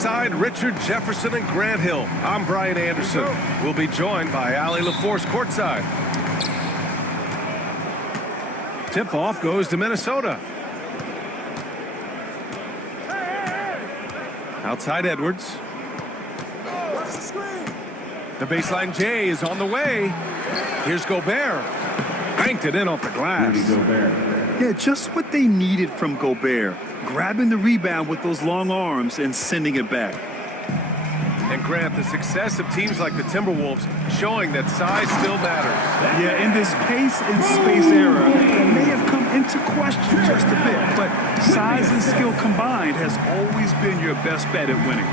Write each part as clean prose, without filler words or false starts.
alongside Richard Jefferson and Grant Hill. I'm Brian Anderson. We'll be joined by Allie LaForce courtside. Tip-off goes to Minnesota. Outside Edwards. The baseline J is on the way. Here's Gobert. Banked it in off the glass. Yeah, just what they needed from Gobert. Grabbing the rebound with those long arms and sending it back. And Grant, the success of teams like the Timberwolves showing that size still matters. Yeah, in this pace and space era, it may have come into question just a bit, but size and skill combined has always been your best bet at winning.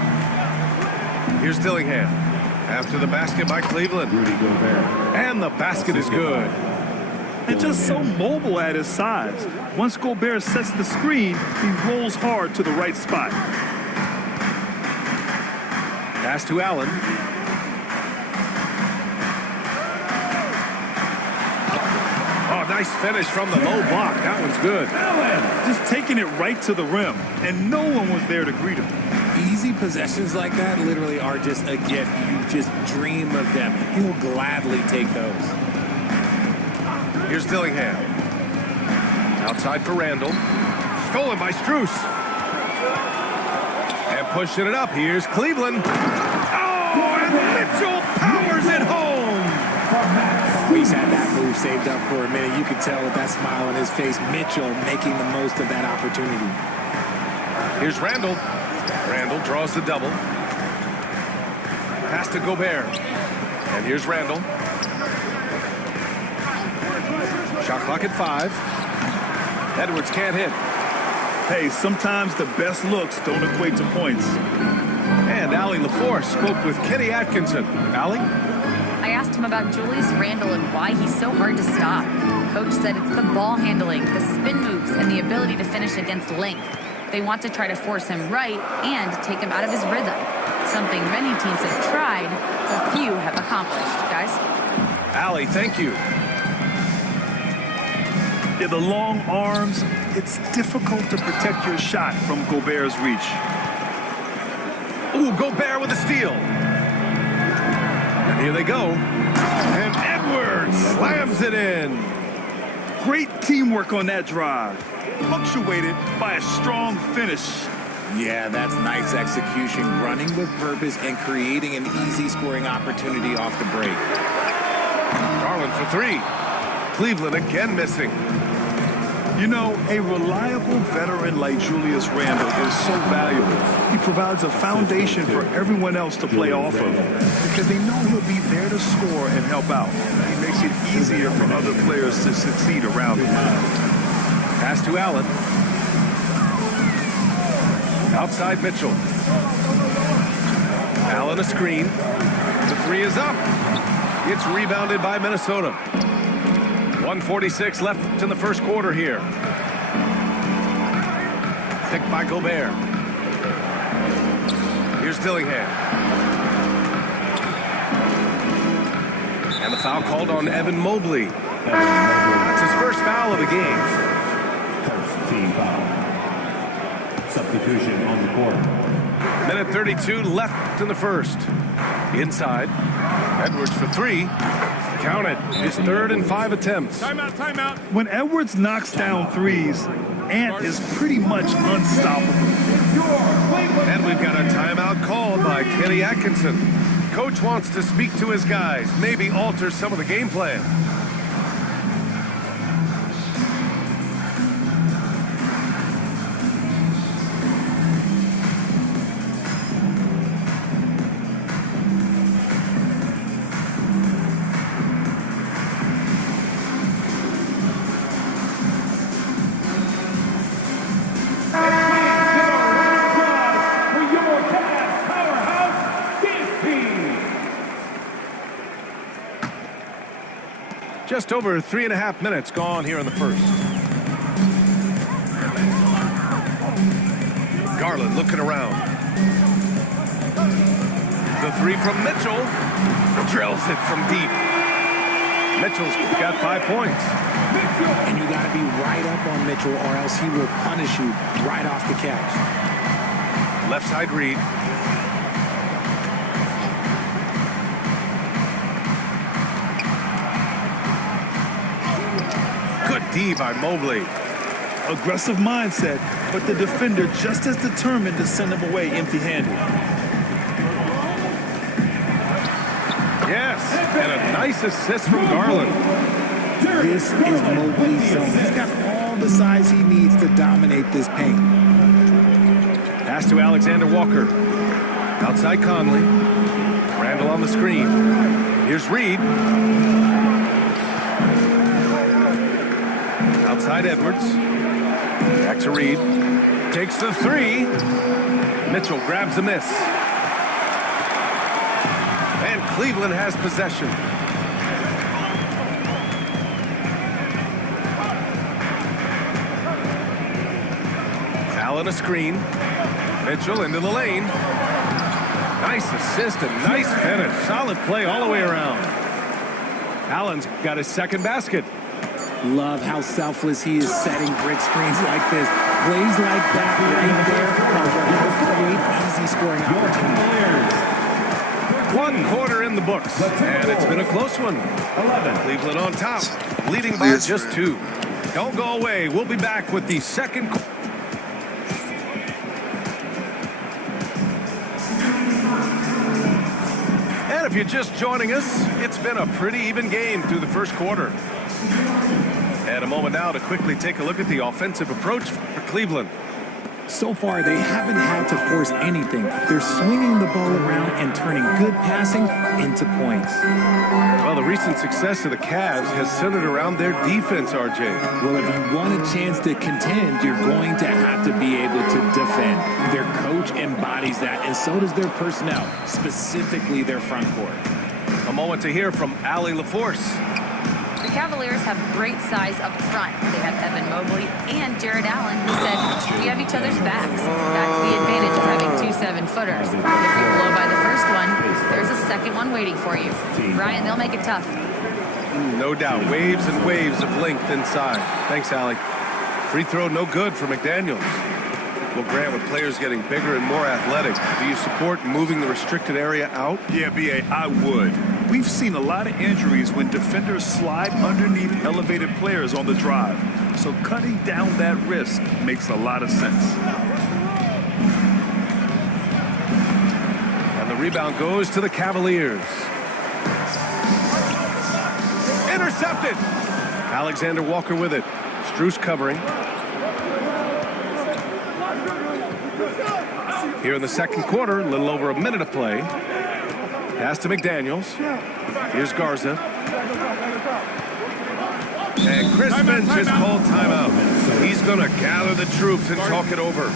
Here's Dillingham. After the basket by Cleveland. And the basket is good. And just so mobile at his size. Once Gobert sets the screen, he rolls hard to the right spot. Pass to Allen. Oh, nice finish from the low block. That one's good. Just taking it right to the rim, and no one was there to greet him. Easy possessions like that literally are just a gift. You just dream of them. He'll gladly take those. Here's Dillingham. Outside for Randall. Stolen by Strus. And pushing it up. Here's Cleveland. Oh, and Mitchell powers it home. He's had that move saved up for a minute. You could tell with that smile on his face, Mitchell making the most of that opportunity. Here's Randall. Randall draws the double. Pass to Gobert. And here's Randall. Shot clock at 5. Edwards can't hit. Hey, sometimes the best looks don't equate to points. And Allie LaForce spoke with Kenny Atkinson. Allie? I asked him about Julius Randle and why he's so hard to stop. Coach said it's the ball handling, the spin moves, and the ability to finish against length. They want to try to force him right and take him out of his rhythm. Something many teams have tried, but few have accomplished. Guys? Allie, thank you. Yeah, the long arms, it's difficult to protect your shot from Gobert's reach. Ooh, Gobert with a steal. And here they go. And Edwards slams it in. Great teamwork on that drive, punctuated by a strong finish. Yeah, that's nice execution, running with purpose and creating an easy scoring opportunity off the break. Garland for 3. Cleveland again missing. You know, a reliable veteran like Julius Randle is so valuable. He provides a foundation for everyone else to play off of because they know he'll be there to score and help out. He makes it easier for other players to succeed around him. Pass to Allen. Outside Mitchell. Allen a screen. The 3 is up. It's rebounded by Minnesota. 1:46 left in the first quarter here. Picked by Gobert. Here's Dillingham. And the foul called on Evan Mobley. That's his first foul of the game. First team foul. Substitution on the court. Minute 32 left in the first. Inside. Edwards for 3. Count it. His 3rd and 5 attempts. Timeout. When Edwards knocks down threes, Ant is pretty much unstoppable. And we've got a timeout called by Kenny Atkinson. Coach wants to speak to his guys, maybe alter some of the game plan. Just over 3.5 minutes gone here in the first. Garland looking around. The 3 from Mitchell. Drills it from deep. Mitchell's got 5 points. And you got to be right up on Mitchell or else he will punish you right off the catch. Left side read. D by Mobley. Aggressive mindset, but the defender just as determined to send him away empty-handed. Yes, and a nice assist from Garland. This is Mobley's zone. He's got all the size he needs to dominate this paint. Pass to Alexander Walker. Outside Conley. Randall on the screen. Here's Reed. Outside Edwards. Back to Reed. Takes the three. Mitchell grabs the miss. And Cleveland has possession. Allen a screen. Mitchell into the lane. Nice assist and nice finish. Solid play all the way around. Allen's got his second basket. Love how selfless he is setting brick screens like this. Plays like that right there are going to create easy scoring opportunities. 1 quarter in the books, and it's been a close one. 11. Cleveland on top, leading by just 2. Don't go away. We'll be back with the second quarter. And if you're just joining us, it's been a pretty even game through the first quarter. And a moment now to quickly take a look at the offensive approach for Cleveland. So far, they haven't had to force anything. They're swinging the ball around and turning good passing into points. Well, the recent success of the Cavs has centered around their defense, RJ. Well, if you want a chance to contend, you're going to have to be able to defend. Their coach embodies that, and so does their personnel, specifically their front court. A moment to hear from Allie LaForce. The Cavaliers have great size up front. They have Evan Mobley and Jared Allen, who said, we have each other's backs. That's the advantage of having 2 7-footers. If you blow by the first one, there's a second one waiting for you. Brian, they'll make it tough. No doubt. Waves and waves of length inside. Thanks, Allie. Free throw no good for McDaniels. Well, Grant, with players getting bigger and more athletic, do you support moving the restricted area out? Yeah, B.A., I would. We've seen a lot of injuries when defenders slide underneath elevated players on the drive. So cutting down that risk makes a lot of sense. And the rebound goes to the Cavaliers. Intercepted! Alexander Walker with it. Strus covering. Here in the second quarter, a little over a minute of play. Pass to McDaniels. Here's Garza. And Chris Finch has called timeout. He's going to gather the troops and talk it over.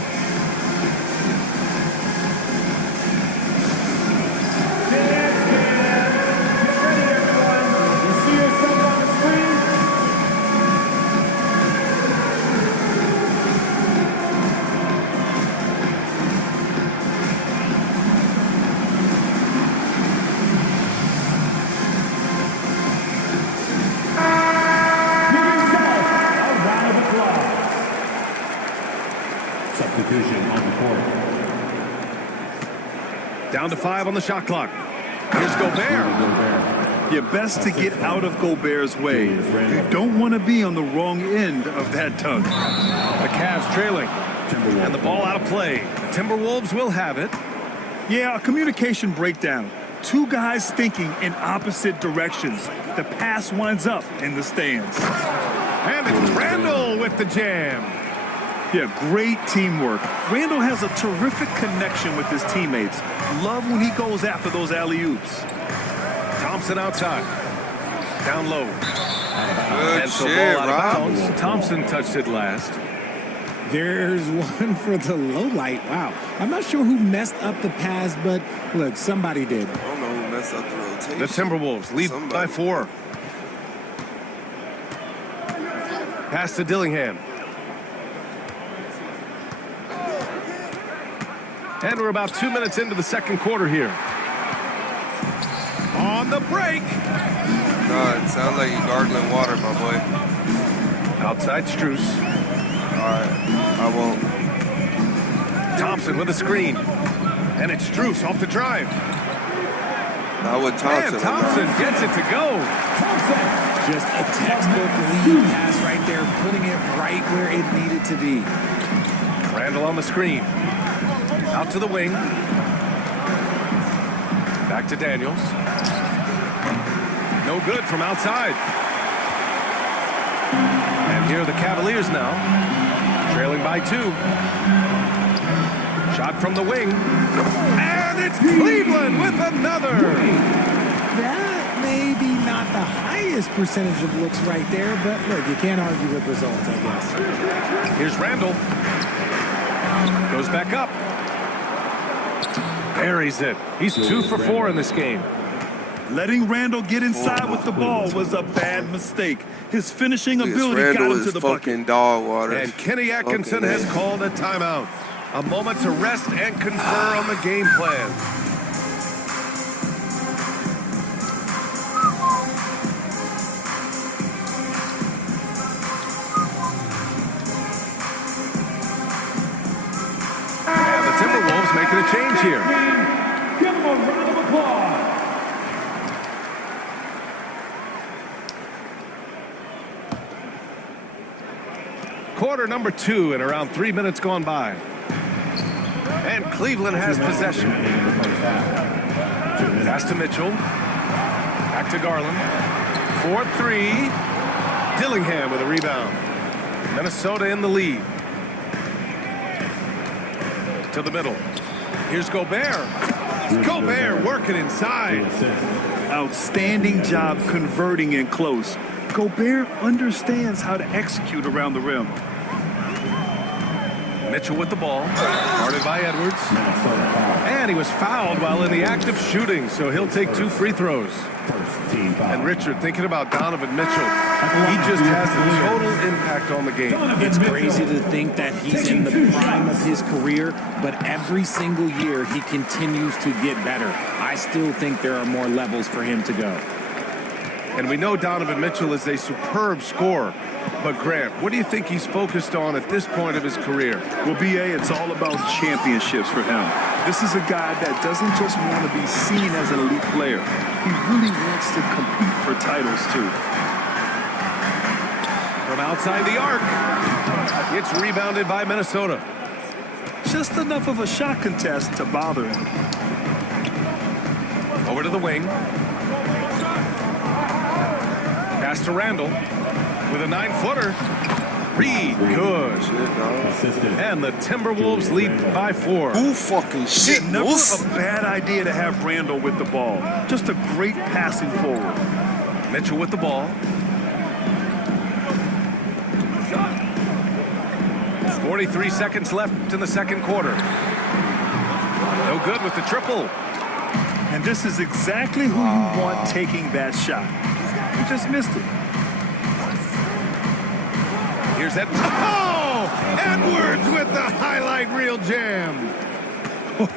Substitution on the court. Down to 5 on the shot clock. Here's Gobert. You're best to get out of Gobert's way. You don't want to be on the wrong end of that tug. The Cavs trailing. And the ball out of play. The Timberwolves will have it. Yeah, a communication breakdown. 2 guys thinking in opposite directions. The pass winds up in the stands. And it's Randall with the jam. Yeah, great teamwork. Randall has a terrific connection with his teammates. Love when he goes after those alley-oops. Thompson outside. Down low. Good And so shit, ball out of Rob. bounds. Thompson touched it last. There's one for the low light. Wow. I'm not sure who messed up the pass, but look, somebody did. I don't know who messed up the rotation. The Timberwolves lead by 4. Pass to Dillingham. And we're about 2 minutes into the second quarter here. On the break. God, it sounds like you're gargling water, my boy. Outside Strus. All right, I won't. Thompson with a screen. And it's Strus off the drive. Not with Thompson. And Thompson gets it to go. Just a textbook lead pass right there, putting it right where it needed to be. Randall on the screen. Out to the wing. Back to Daniels. No good from outside. And here are the Cavaliers now. Trailing by 2. Shot from the wing. And it's Cleveland with another. That may be not the highest percentage of looks right there, but look, you can't argue with results, I guess. Here's Randall. Goes back up. Buries it. He's 2 for 4 in this game. Letting Randall get inside with the ball was a bad mistake. His finishing This ability got Randall him to is the bucket. fucking dog water. And Kenny Atkinson has called a timeout. A moment to rest and confer on the game plan. And the Timberwolves making a change here. Give them a round of applause. Quarter number 2 and around 3 minutes gone by. And Cleveland has possession. Pass to Mitchell. Back to Garland. 4-3. Dillingham with a rebound. Minnesota in the lead. To the middle. Here's Gobert. Gobert working inside. Outstanding job converting in close. Gobert understands how to execute around the rim. Mitchell with the ball. Guarded by Edwards. And he was fouled while in the act of shooting, so he'll take 2 free throws. And Richard, thinking about Donovan Mitchell, he just has a total impact on the game. It's crazy to think that he's in the prime of his career, but every single year he continues to get better. I still think there are more levels for him to go. And we know Donovan Mitchell is a superb scorer. But Grant, what do you think he's focused on at this point of his career? Well, B.A., it's all about championships for him. This is a guy that doesn't just want to be seen as an elite player. He really wants to compete for titles, too. From outside the arc, it's rebounded by Minnesota. Just enough of a shot contest to bother him. Over to the wing. Pass to Randall with a 9-footer. Reed, good. And the Timberwolves lead by 4. Who fucking shit? Never a bad idea to have Randall with the ball. Just a great passing forward. Mitchell with the ball. 43 seconds left in the second quarter. No good with the triple. And this is exactly who you want taking that shot. He just missed it. Here's that. Oh! Edwards with the highlight reel jam.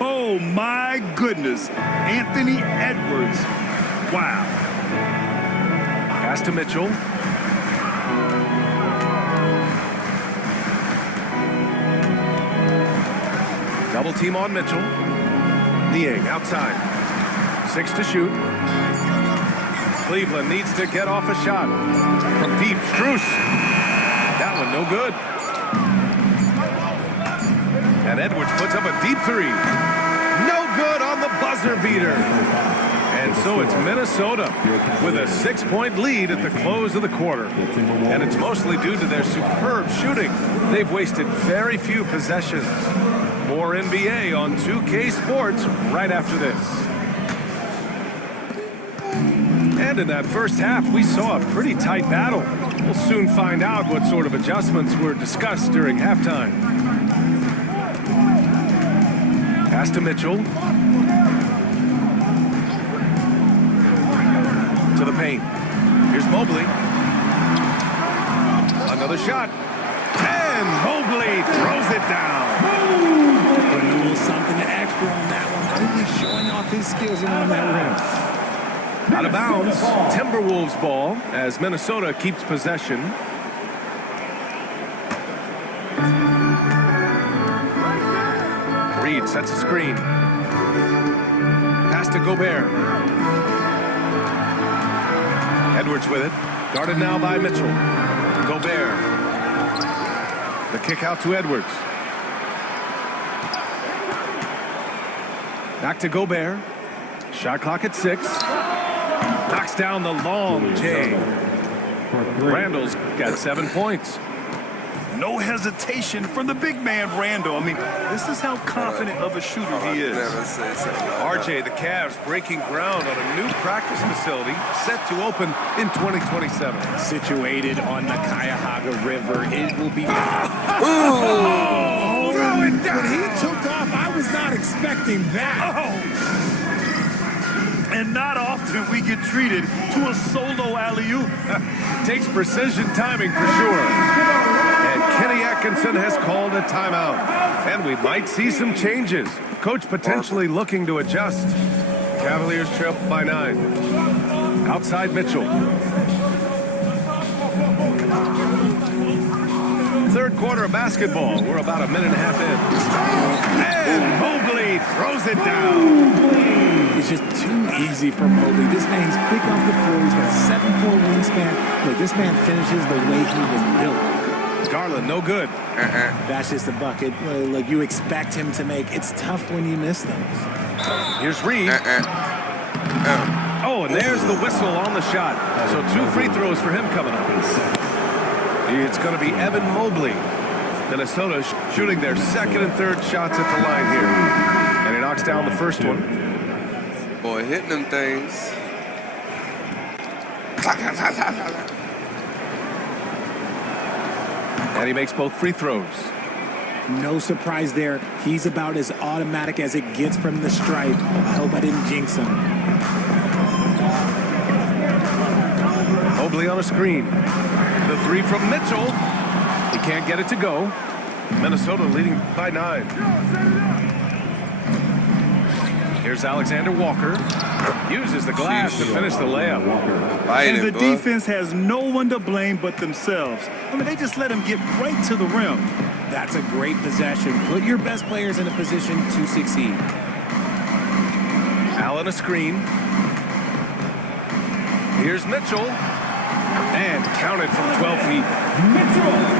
Oh, my goodness. Anthony Edwards. Wow. Pass to Mitchell. Double team on Mitchell. Niang outside. 6 to shoot. Cleveland needs to get off a shot. From deep, Strus. That one no good. And Edwards puts up a deep 3. No good on the buzzer beater. And so it's Minnesota with a 6-point lead at the close of the quarter. And it's mostly due to their superb shooting. They've wasted very few possessions. More NBA on 2K Sports right after this. And in that first half, we saw a pretty tight battle. We'll soon find out what sort of adjustments were discussed during halftime. Pass to Mitchell. To the paint. Here's Mobley. Another shot. And Mobley throws it down. Putting a little something extra on that one. Really showing off his skills around that rim. Out of bounds. Timberwolves ball as Minnesota keeps possession. Reed sets a screen. Pass to Gobert. Edwards with it. Guarded now by Mitchell. Gobert. The kick out to Edwards. Back to Gobert. Shot clock at 6. Knocks down the long J. Randall's got 7 points. No hesitation from the big man, Randall. I mean, this is how confident of a shooter he is. Never say something like RJ, the Cavs breaking ground on a new practice facility set to open in 2027. Situated on the Cuyahoga River, it will be. Oh, throw it down. When he took off, I was not expecting that. And not often we get treated to a solo alley-oop. Takes precision timing for sure. And Kenny Atkinson has called a timeout. And we might see some changes. Coach potentially looking to adjust. Cavaliers trail by 9. Outside Mitchell. Third quarter of basketball. We're about a minute and a half in. And Mobley throws it down. It's just too easy for Mobley. This man, he's quick off the floor. He's got a 7'4" wingspan. Look, this man finishes the way he was built. Garland, no good. That's just a bucket. Like you expect him to make. It's tough when you miss those. Here's Reed. Oh, and there's the whistle on the shot. So 2 free throws for him coming up. It's going to be Evan Mobley. Minnesota shooting their second and third shots at the line here. And he knocks down the first one. Boy, hitting them things. And he makes both free throws. No surprise there. He's about as automatic as it gets from the stripe. I hope I didn't jinx him. Mobley on a screen. The 3 from Mitchell. He can't get it to go. Minnesota leading by 9. Here's Alexander Walker. Uses the glass to finish the layup. And the defense has no one to blame but themselves. I mean, they just let him get right to the rim. That's a great possession. Put your best players in a position to succeed. Allen a screen. Here's Mitchell. And counted from 12 feet.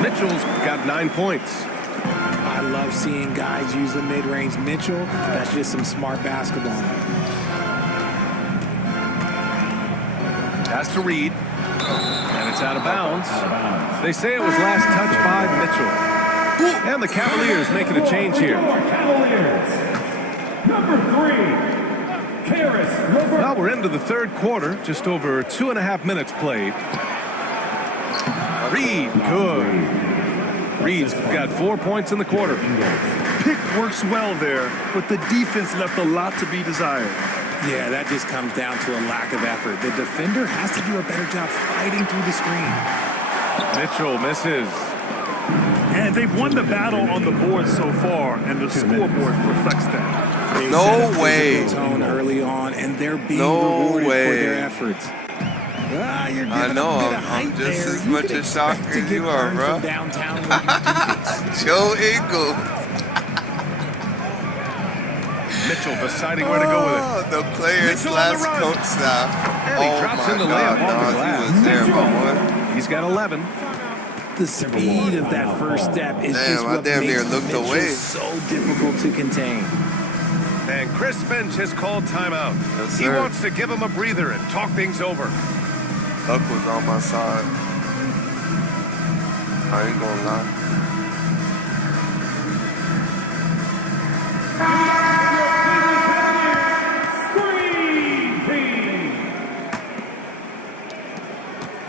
Mitchell's got 9 points. I love seeing guys use the mid-range. Mitchell, that's just some smart basketball. Pass to Reed. And it's out of bounds. They say it was last touched by Mitchell. And the Cavaliers making a change here. Cavaliers. Number 3, Karis LeVert. Well, we're into the third quarter. Just over 2.5 minutes played. Reed, good. Reed's got 4 points in the quarter. Pick works well there, but the defense left a lot to be desired. Yeah, that just comes down to a lack of effort. The defender has to do a better job fighting through the screen. Mitchell misses. And they've won the battle on the board so far, and the scoreboard reflects that. They No set a way. physical tone early on, and they're being No rewarded way. for their efforts. You're I giving know, a bit of I'm height just there. as You much can as shocked expect to as get you are, burned bro. from downtown when you do this. Joe Eagle. Mitchell deciding where to go with it. Oh, the player Mitchell on the slash run. coach staff. And he Oh drops my in the God, layup off the no, glass. he was there, my boy. He's got 11. The speed of that first step is Damn, just I what damn near makes looked Mitchell away. so difficult to contain. And Chris Finch has called timeout. Yes, He sir. wants to give him a breather and talk things over. Luck was on my side. I ain't gonna lie.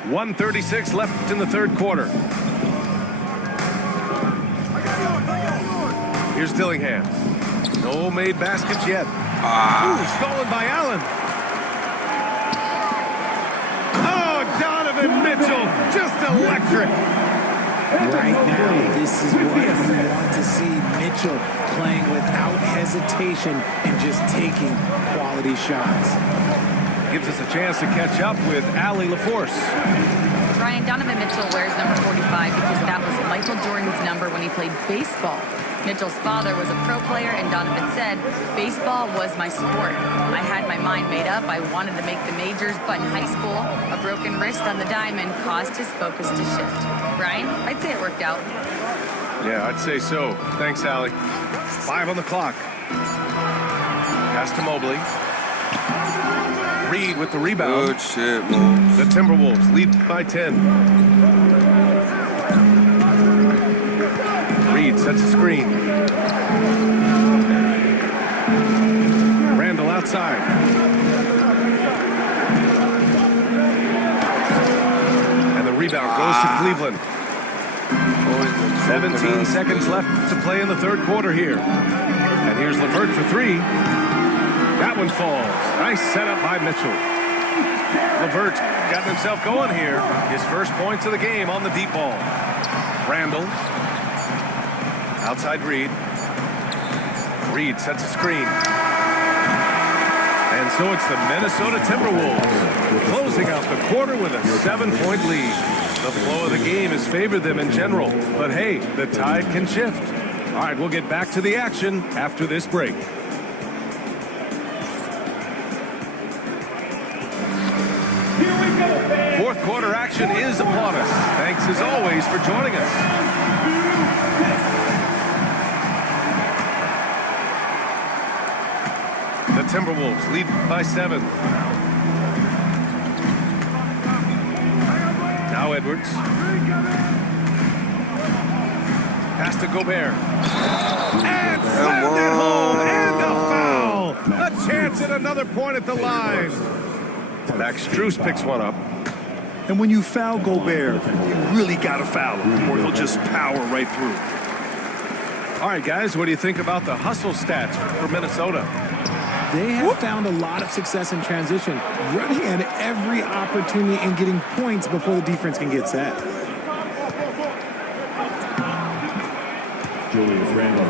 1:36 left in the third quarter. Here's Dillingham. No made baskets yet. Ooh, stolen by Allen. Oh, Donovan Mitchell, just electric. Right now, this is what you want to see. Mitchell playing without hesitation and just taking quality shots. Gives us a chance to catch up with Allie LaForce. Ryan, Donovan Mitchell wears number 45 because that was Michael Jordan's number when he played baseball. Mitchell's father was a pro player, and Donovan said, baseball was my sport. I had my mind made up. I wanted to make the majors, but in high school, a broken wrist on the diamond caused his focus to shift. Brian, I'd say it worked out. Yeah, I'd say so. Thanks, Allie. 5 on the clock. Pass to Mobley. Reed with the rebound. Good shit, man. The Timberwolves lead by 10. Reed sets a screen. Randall outside. And the rebound goes to Cleveland. 17 seconds left to play in the third quarter here. And here's LeVert for 3. That one falls. Nice setup by Mitchell. LeVert got himself going here. His first points of the game on the deep ball. Randall. Outside Reed. Reed sets a screen. And so it's the Minnesota Timberwolves closing out the quarter with a 7-point lead. The flow of the game has favored them in general. But hey, the tide can shift. All right, we'll get back to the action after this break. Fourth quarter action is upon us. Thanks as always for joining us. The Timberwolves lead by 7. Now Edwards. Pass to Gobert. And slammed it home. And a foul. A chance at another point at the line. Max Strus picks one up. And when you foul Gobert, you really got to foul him, or he'll just power right through. All right, guys, what do you think about the hustle stats for Minnesota? They have found a lot of success in transition, running at every opportunity and getting points before the defense can get set.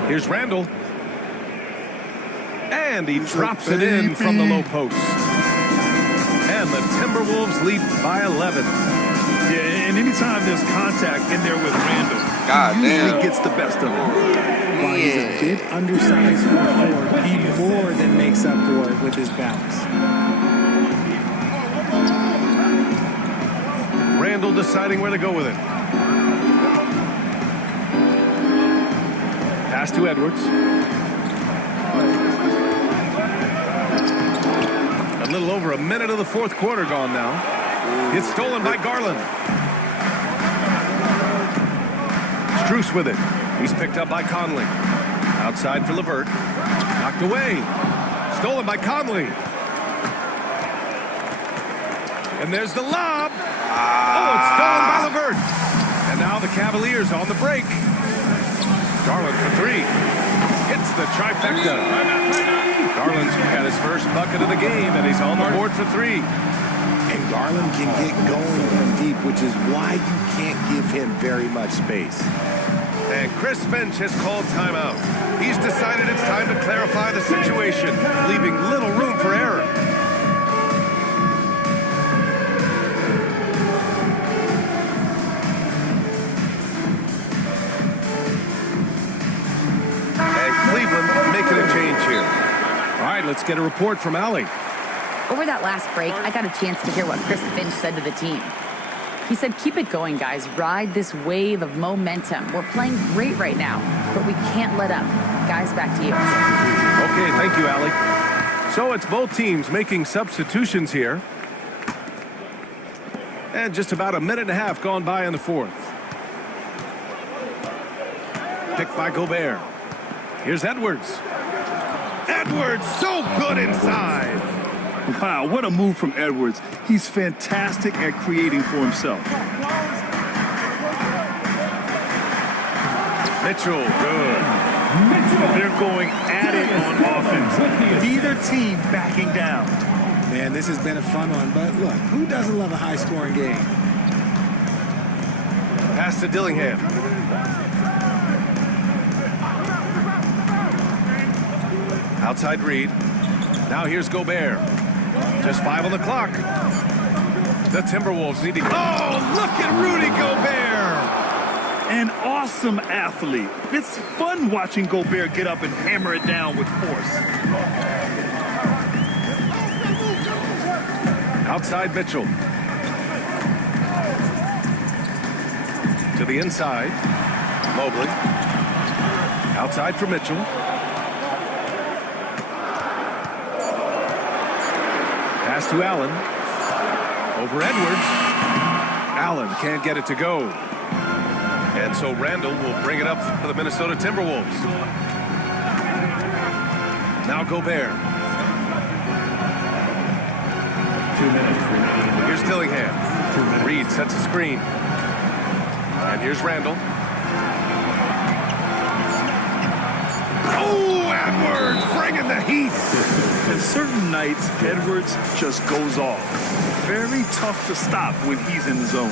Here's Randall. And he drops it in from the low post. And the Timberwolves lead by 11. Yeah, and anytime there's contact in there with Randall, God he damn. usually gets the best of him. While he's a bit undersized for a forward, he more than makes up for it with his bounce. Randall deciding where to go with it. Pass to Edwards. A little over a minute of the fourth quarter gone now. It's stolen by Garland. Strus with it. He's picked up by Conley. Outside for LeVert. Knocked away. Stolen by Conley. And there's the lob. Oh, it's stolen by LeVert. And now the Cavaliers on the break. Garland for 3. Hits the trifecta. Garland's got his first bucket of the game, and he's on the board for 3. And Garland can get going from deep, which is why you can't give him very much space. And Chris Finch has called timeout. He's decided it's time to clarify the situation, leaving little room for error. And Cleveland making a change here. All right, let's get a report from Allie. Over that last break, I got a chance to hear what Chris Finch said to the team. He said, keep it going, guys. Ride this wave of momentum. We're playing great right now, but we can't let up. Guys, back to you. Okay, thank you, Allie. So it's both teams making substitutions here. And just about a minute and a half gone by in the fourth. Picked by Gobert. Here's Edwards. Edwards, so good inside. Wow, what a move from Edwards. He's fantastic at creating for himself. Mitchell, good. They're going at it on offense. Neither team backing down. Man, this has been a fun one, but look, who doesn't love a high-scoring game? Pass to Dillingham. Outside Reed. Now here's Gobert. Just 5 on the clock. The Timberwolves need to... Oh, look at Rudy Gobert! An awesome athlete. It's fun watching Gobert get up and hammer it down with force. Outside Mitchell. To the inside. Mobley. Outside for Mitchell. Pass to Allen. Over Edwards. Allen can't get it to go. And so Randall will bring it up for the Minnesota Timberwolves. Now Gobert. 2 minutes remaining. Here's Dillingham. Reed sets a screen. And here's Randall. Oh, Edwards bringing the heat. And certain nights, Edwards just goes off. Very tough to stop when he's in the zone.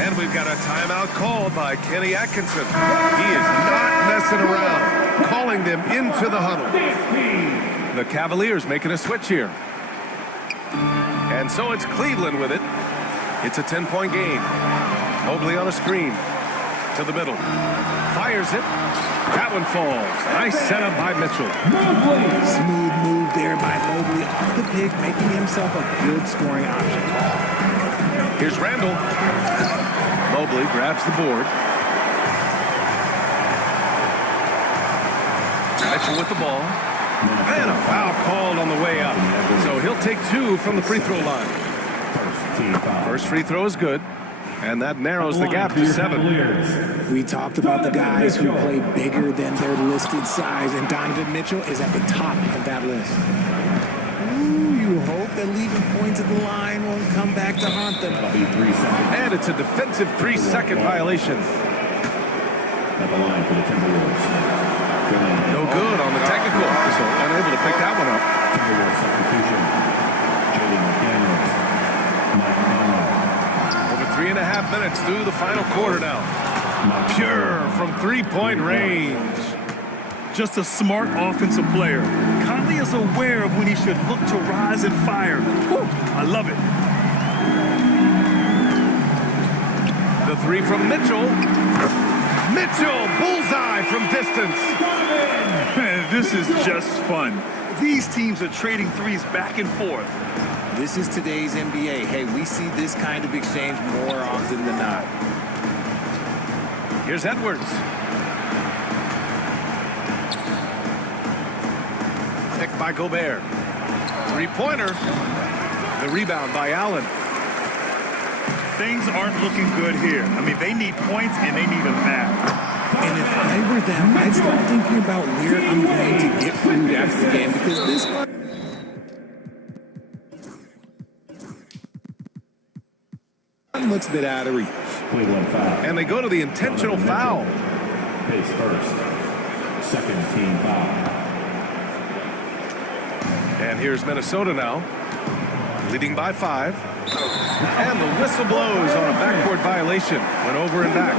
And we've got a timeout called by Kenny Atkinson. He is not messing around, calling them into the huddle. The Cavaliers making a switch here. And so it's Cleveland with it. It's a 10-point game. Mobley on a screen. To the middle. Fires it. That one falls. Nice setup by Mitchell. Smooth move there by Mobley off the pick, making himself a good scoring option. Here's Randall. Mobley grabs the board. Mitchell with the ball. And a foul called on the way up. So he'll take 2 from the free throw line. First free throw is good. And that narrows the gap to 7. We talked about the guys who play bigger than their listed size, and Donovan Mitchell is at the top of that list. Ooh, you hope that leaving points at the line won't come back to haunt them. That'll be 3 seconds. And it's a defensive 3-second violation. At the line for the Timberwolves. No good on the technical. So unable to pick that one up. Timberwolves substitution. Jaden McDaniels. Mike Conley. 3.5 minutes through the final quarter now. Pure from three-point range. Just a smart offensive player. Conley is aware of when he should look to rise and fire. Whew, I love it. The 3 from Mitchell. Mitchell, bullseye from distance. Man, this is just fun. These teams are trading threes back and forth. This is today's NBA. Hey, we see this kind of exchange more often than not. Here's Edwards. Picked by Gobert. Three-pointer. The rebound by Allen. Things aren't looking good here. I mean, they need points and they need them now. And if I were them, I'd start thinking about where I'm going to get food after the game, because this one looks a bit out of reach. Cleveland foul. And they go to the intentional foul. Pace first. Second team foul. And here's Minnesota now, leading by 5. And the whistle blows on a backcourt violation. Went over and back.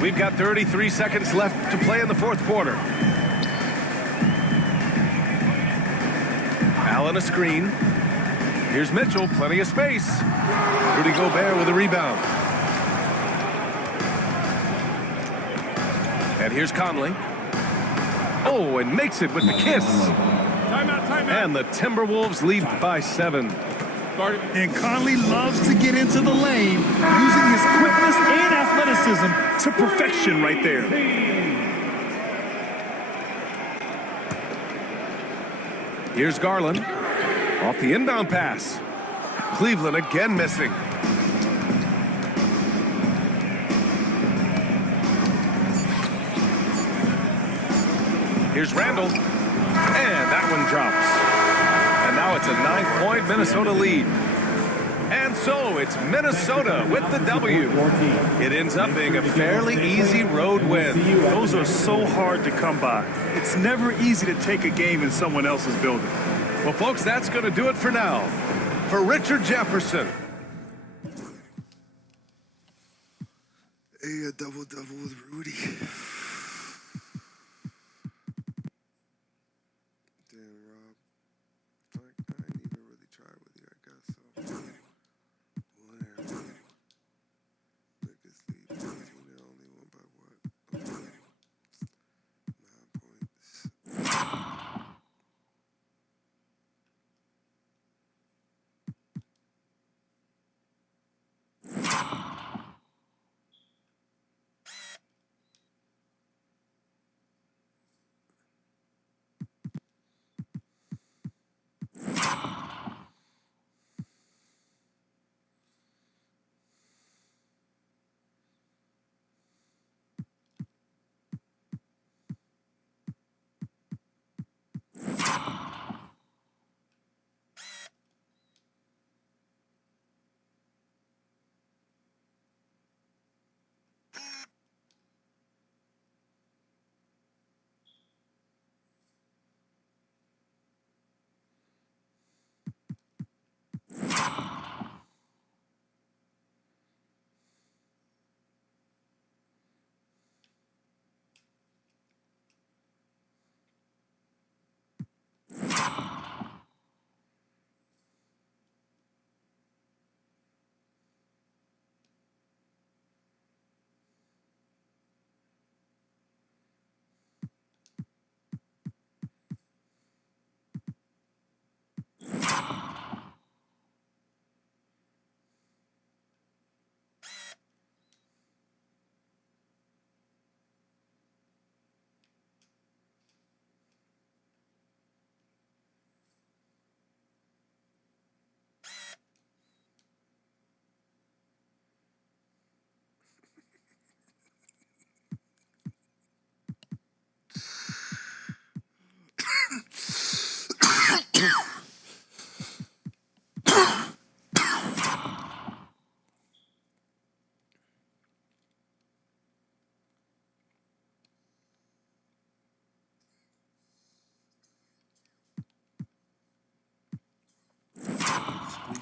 We've got 33 seconds left to play in the fourth quarter. Allen a screen. Here's Mitchell, plenty of space. Rudy Gobert with a rebound. And here's Conley. Oh, and makes it with the kiss. Timeout. And the Timberwolves lead by 7. And Conley loves to get into the lane, using his quickness and athleticism to perfection right there. Here's Garland. Off the inbound pass. Cleveland again missing. Here's Randall. And that one drops. And now it's a 9-point Minnesota lead. And so it's Minnesota with the W. It ends up being a fairly easy road win. Those are so hard to come by. It's never easy to take a game in someone else's building. Well, folks, that's going to do it for now. For Richard Jefferson. Hey, a double-double with Rudy.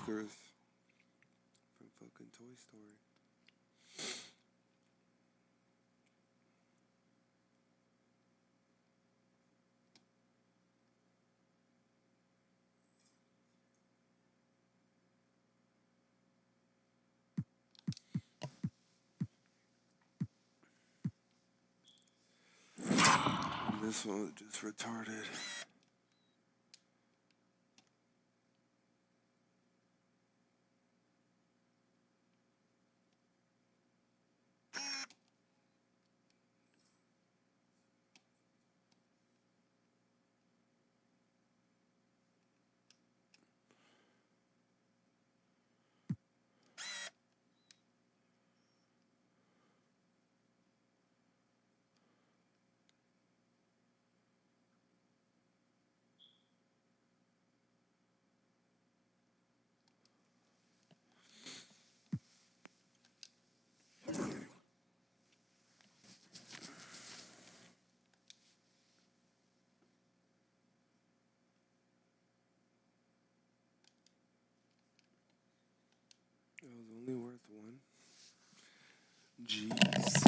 stickers from fucking Toy Story. This one was just retarded. It was only worth one. Jeez.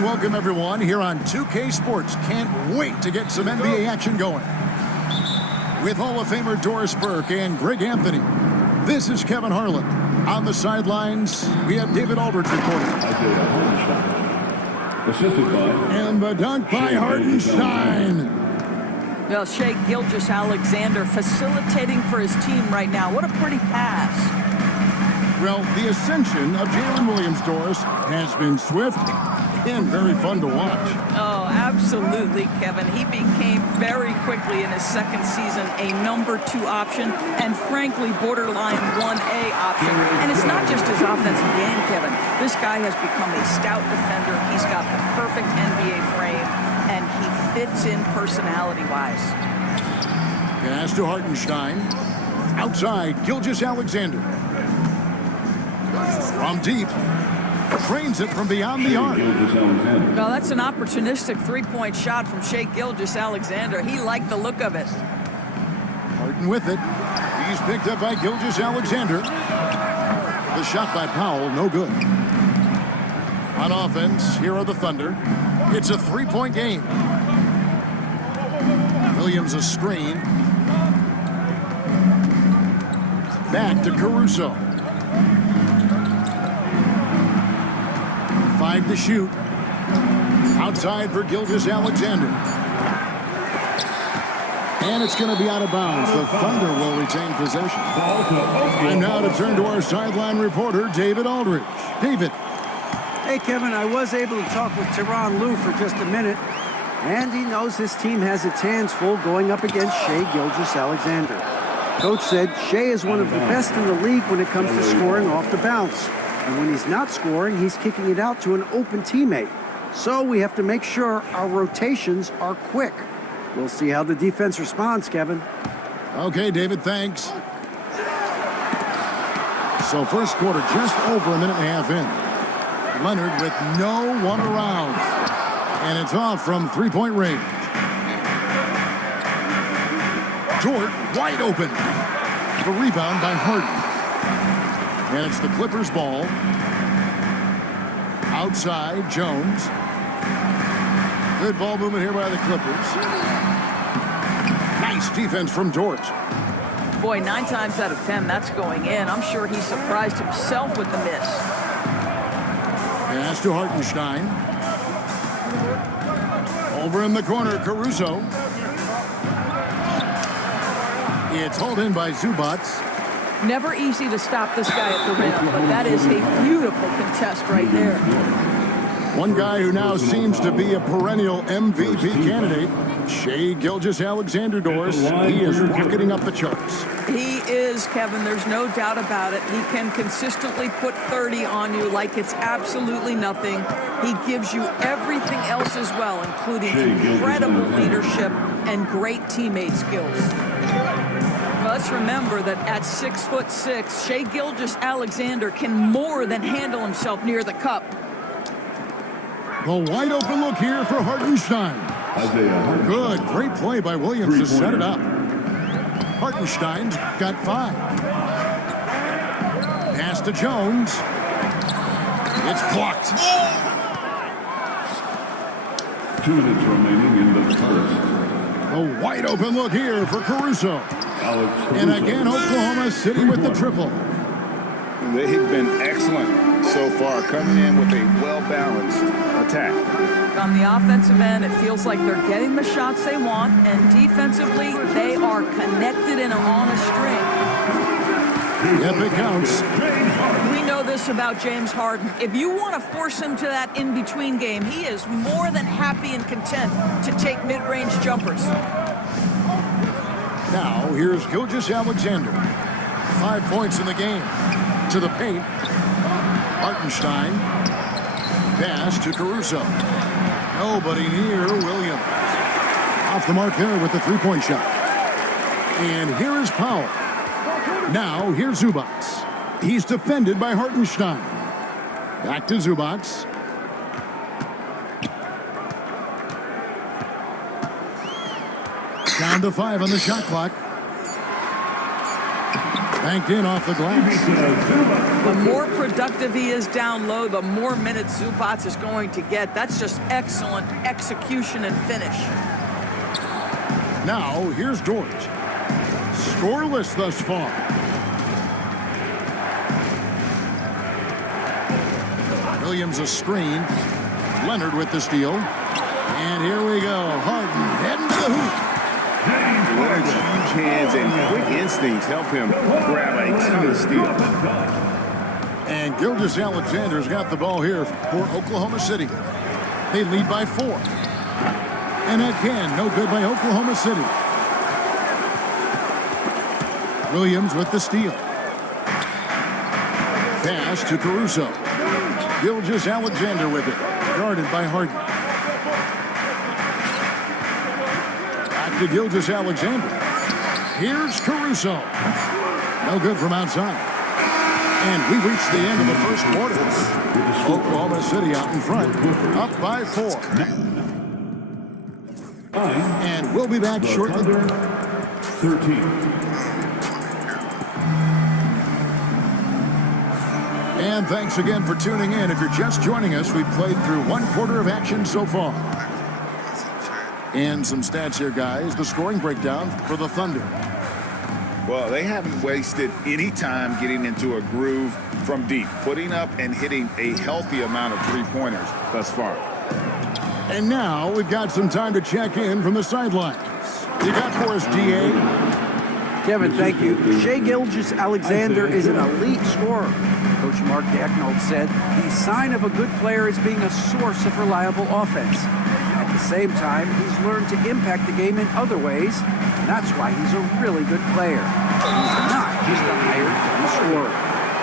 And welcome everyone here on 2K Sports. Can't wait to get some NBA action going. With Hall of Famer Doris Burke and Greg Anthony, this is Kevin Harlan. On the sidelines, we have David Aldridge reporting. Assisted by. And the dunk by Hartenstein. Well, Shea Gilgeous-Alexander facilitating for his team right now. What a pretty pass. Well, the ascension of Jalen Williams, Doris, has been swift and very fun to watch. Oh, absolutely, Kevin. He became very quickly in his second season a number 2 option and, frankly, borderline 1A option. And it's not just his offensive game, Kevin. This guy has become a stout defender. He's got the perfect NBA frame, and he fits in personality-wise. Pass to Hartenstein. Outside, Gilgeous-Alexander. From deep. Trains it from beyond the arc. Well, that's an opportunistic three-point shot from Shea Gilgeous-Alexander. He liked the look of it. Harden with it. He's picked up by Gilgeous-Alexander. The shot by Powell, no good. On offense, here are the Thunder. It's a 3-point game. Williams a screen. Back to Caruso. 5 to shoot. Outside for Gilgeous-Alexander. And it's going to be out of bounds. The Thunder will retain possession. And now to turn to our sideline reporter, David Aldridge. David. Hey, Kevin, I was able to talk with Tyronn Lue for just a minute, and he knows his team has its hands full going up against Shea Gilgeous-Alexander. Coach said Shea is one of the best in the league when it comes to scoring off the bounce. And when he's not scoring, he's kicking it out to an open teammate. So we have to make sure our rotations are quick. We'll see how the defense responds, Kevin. Okay, David, thanks. So first quarter, just over a minute and a half in. Leonard with no one around. And it's off from three-point range. Dort wide open. The rebound by Harden. And it's the Clippers' ball. Outside, Jones. Good ball movement here by the Clippers. Nice defense from Dort. Boy, 9 times out of 10, that's going in. I'm sure he surprised himself with the miss. Pass to Hartenstein. Over in the corner, Caruso. It's hauled in by Zubats. Never easy to stop this guy at the rim, but that is a beautiful contest right there. One guy who now seems to be a perennial MVP candidate, Shea Gilgeous-Alexander, Doris. He is rocketing up the charts. He is, Kevin. There's no doubt about it. He can consistently put 30 on you like it's absolutely nothing. He gives you everything else as well, including incredible leadership and great teammate skills. Let's remember that at 6'6", Shea Gilgeous-Alexander can more than handle himself near the cup. The wide open look here for Hartenstein. Good, great play by Williams to set it up. Hartenstein's got 5. Pass to Jones. It's blocked. 2 minutes remaining in the first. A wide open look here for Caruso. And again, Oklahoma City with the triple. They've been excellent so far, coming in with a well-balanced attack. On the offensive end, it feels like they're getting the shots they want, and defensively, they are connected and on a string. Yep, it counts. We know this about James Harden. If you want to force him to that in-between game, he is more than happy and content to take mid-range jumpers. Now, here's Gilgeous-Alexander. 5 points in the game. To the paint. Hartenstein. Pass to Caruso. Nobody near Williams. Off the mark there with the three-point shot. And here is Powell. Now, here's Zubats. He's defended by Hartenstein. Back to Zubats. Down to 5 on the shot clock. Banked in off the glass. The more productive he is down low, the more minutes Zubac is going to get. That's just excellent execution and finish. Now, here's George. Scoreless thus far. Williams a screen. Leonard with the steal. And here we go. Harden heading to the hoop. Leonard's huge hands and quick instincts help him grab a ton of steals. And Gilgeous-Alexander's got the ball here for Oklahoma City. They lead by 4. And again, no good by Oklahoma City. Williams with the steal. Pass to Caruso. Gilgeous-Alexander with it. Guarded by Harden. Back to Gilgeous-Alexander. Here's Caruso. No good from outside. And we reach the end of the first quarter. Oklahoma City out in front. Up by 4. And we'll be back shortly. 13. And thanks again for tuning in. If you're just joining us, we've played through 1 quarter of action so far. And some stats here, guys. The scoring breakdown for the Thunder. Well, they haven't wasted any time getting into a groove from deep, putting up and hitting a healthy amount of three-pointers thus far. And now we've got some time to check in from the sidelines. You got for us, D.A.? Kevin, thank you. Shai Gilgeous-Alexander is an elite scorer. Coach Mark Daigneault said the sign of a good player is being a source of reliable offense. At the same time, he's learned to impact the game in other ways, and that's why he's a really good player. He's not just a hired scorer.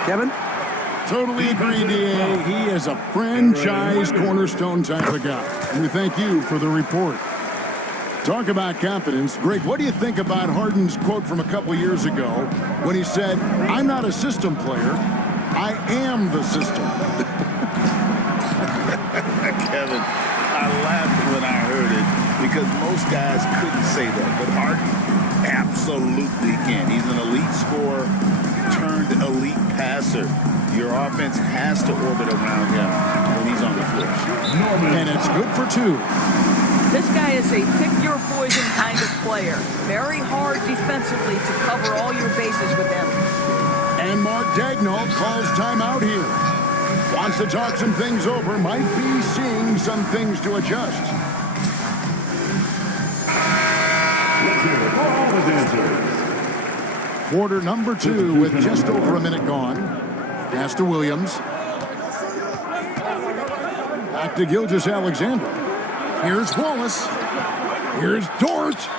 Kevin? Totally agree, D.A. He is a franchise cornerstone type of guy. And we thank you for the report. Talk about confidence. Greg, what do you think about Harden's quote from a couple years ago when he said, "I'm not a system player, I am the system"? Kevin, I laughed when I heard it because most guys couldn't say that, but Harden absolutely can. He's an elite scorer turned elite passer. Your offense has to orbit around him when he's on the floor. And it's good for 2. This guy is a pick-your-poison kind of player. Very hard defensively to cover all your bases with him. And Mark Daigneault calls timeout here. Wants to talk some things over. Might be seeing some things to adjust. Quarter number 2 with just over a minute gone. Pass to Williams. Back to Gilgeous-Alexander. Here's Wallace. Here's Dort.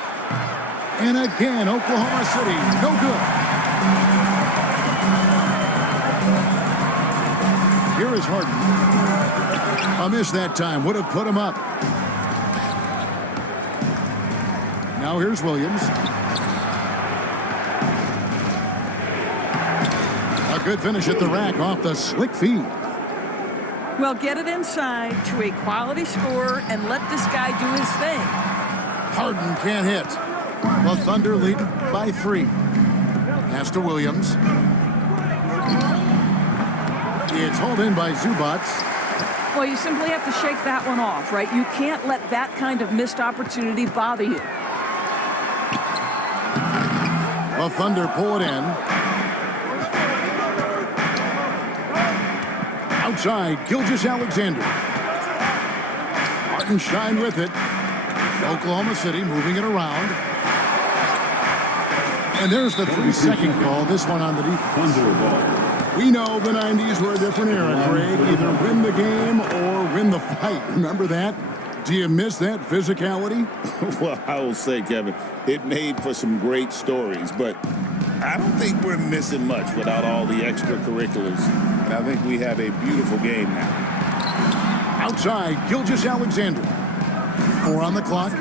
And again, Oklahoma City. No good. Here is Harden. A miss that time. Would have put him up. Now here's Williams. A good finish at the rack off the slick feed. Well, get it inside to a quality scorer and let this guy do his thing. Harden can't hit. The Thunder lead by 3. Pass to Williams. It's hauled in by Zubac. Well, you simply have to shake that one off, right? You can't let that kind of missed opportunity bother you. The Thunder pull it in. Outside, Gilgeous-Alexander. Hartenstein with it. Oklahoma City moving it around. And there's the 3-second call. This one on the defense. We know the 90s were a different era, Greg. Either win the game or win the fight. Remember that? Do you miss that physicality? Well, I will say, Kevin, it made for some great stories, but I don't think we're missing much without all the extracurriculars. And I think we have a beautiful game now. Outside, Gilgeous-Alexander. 4 on the clock.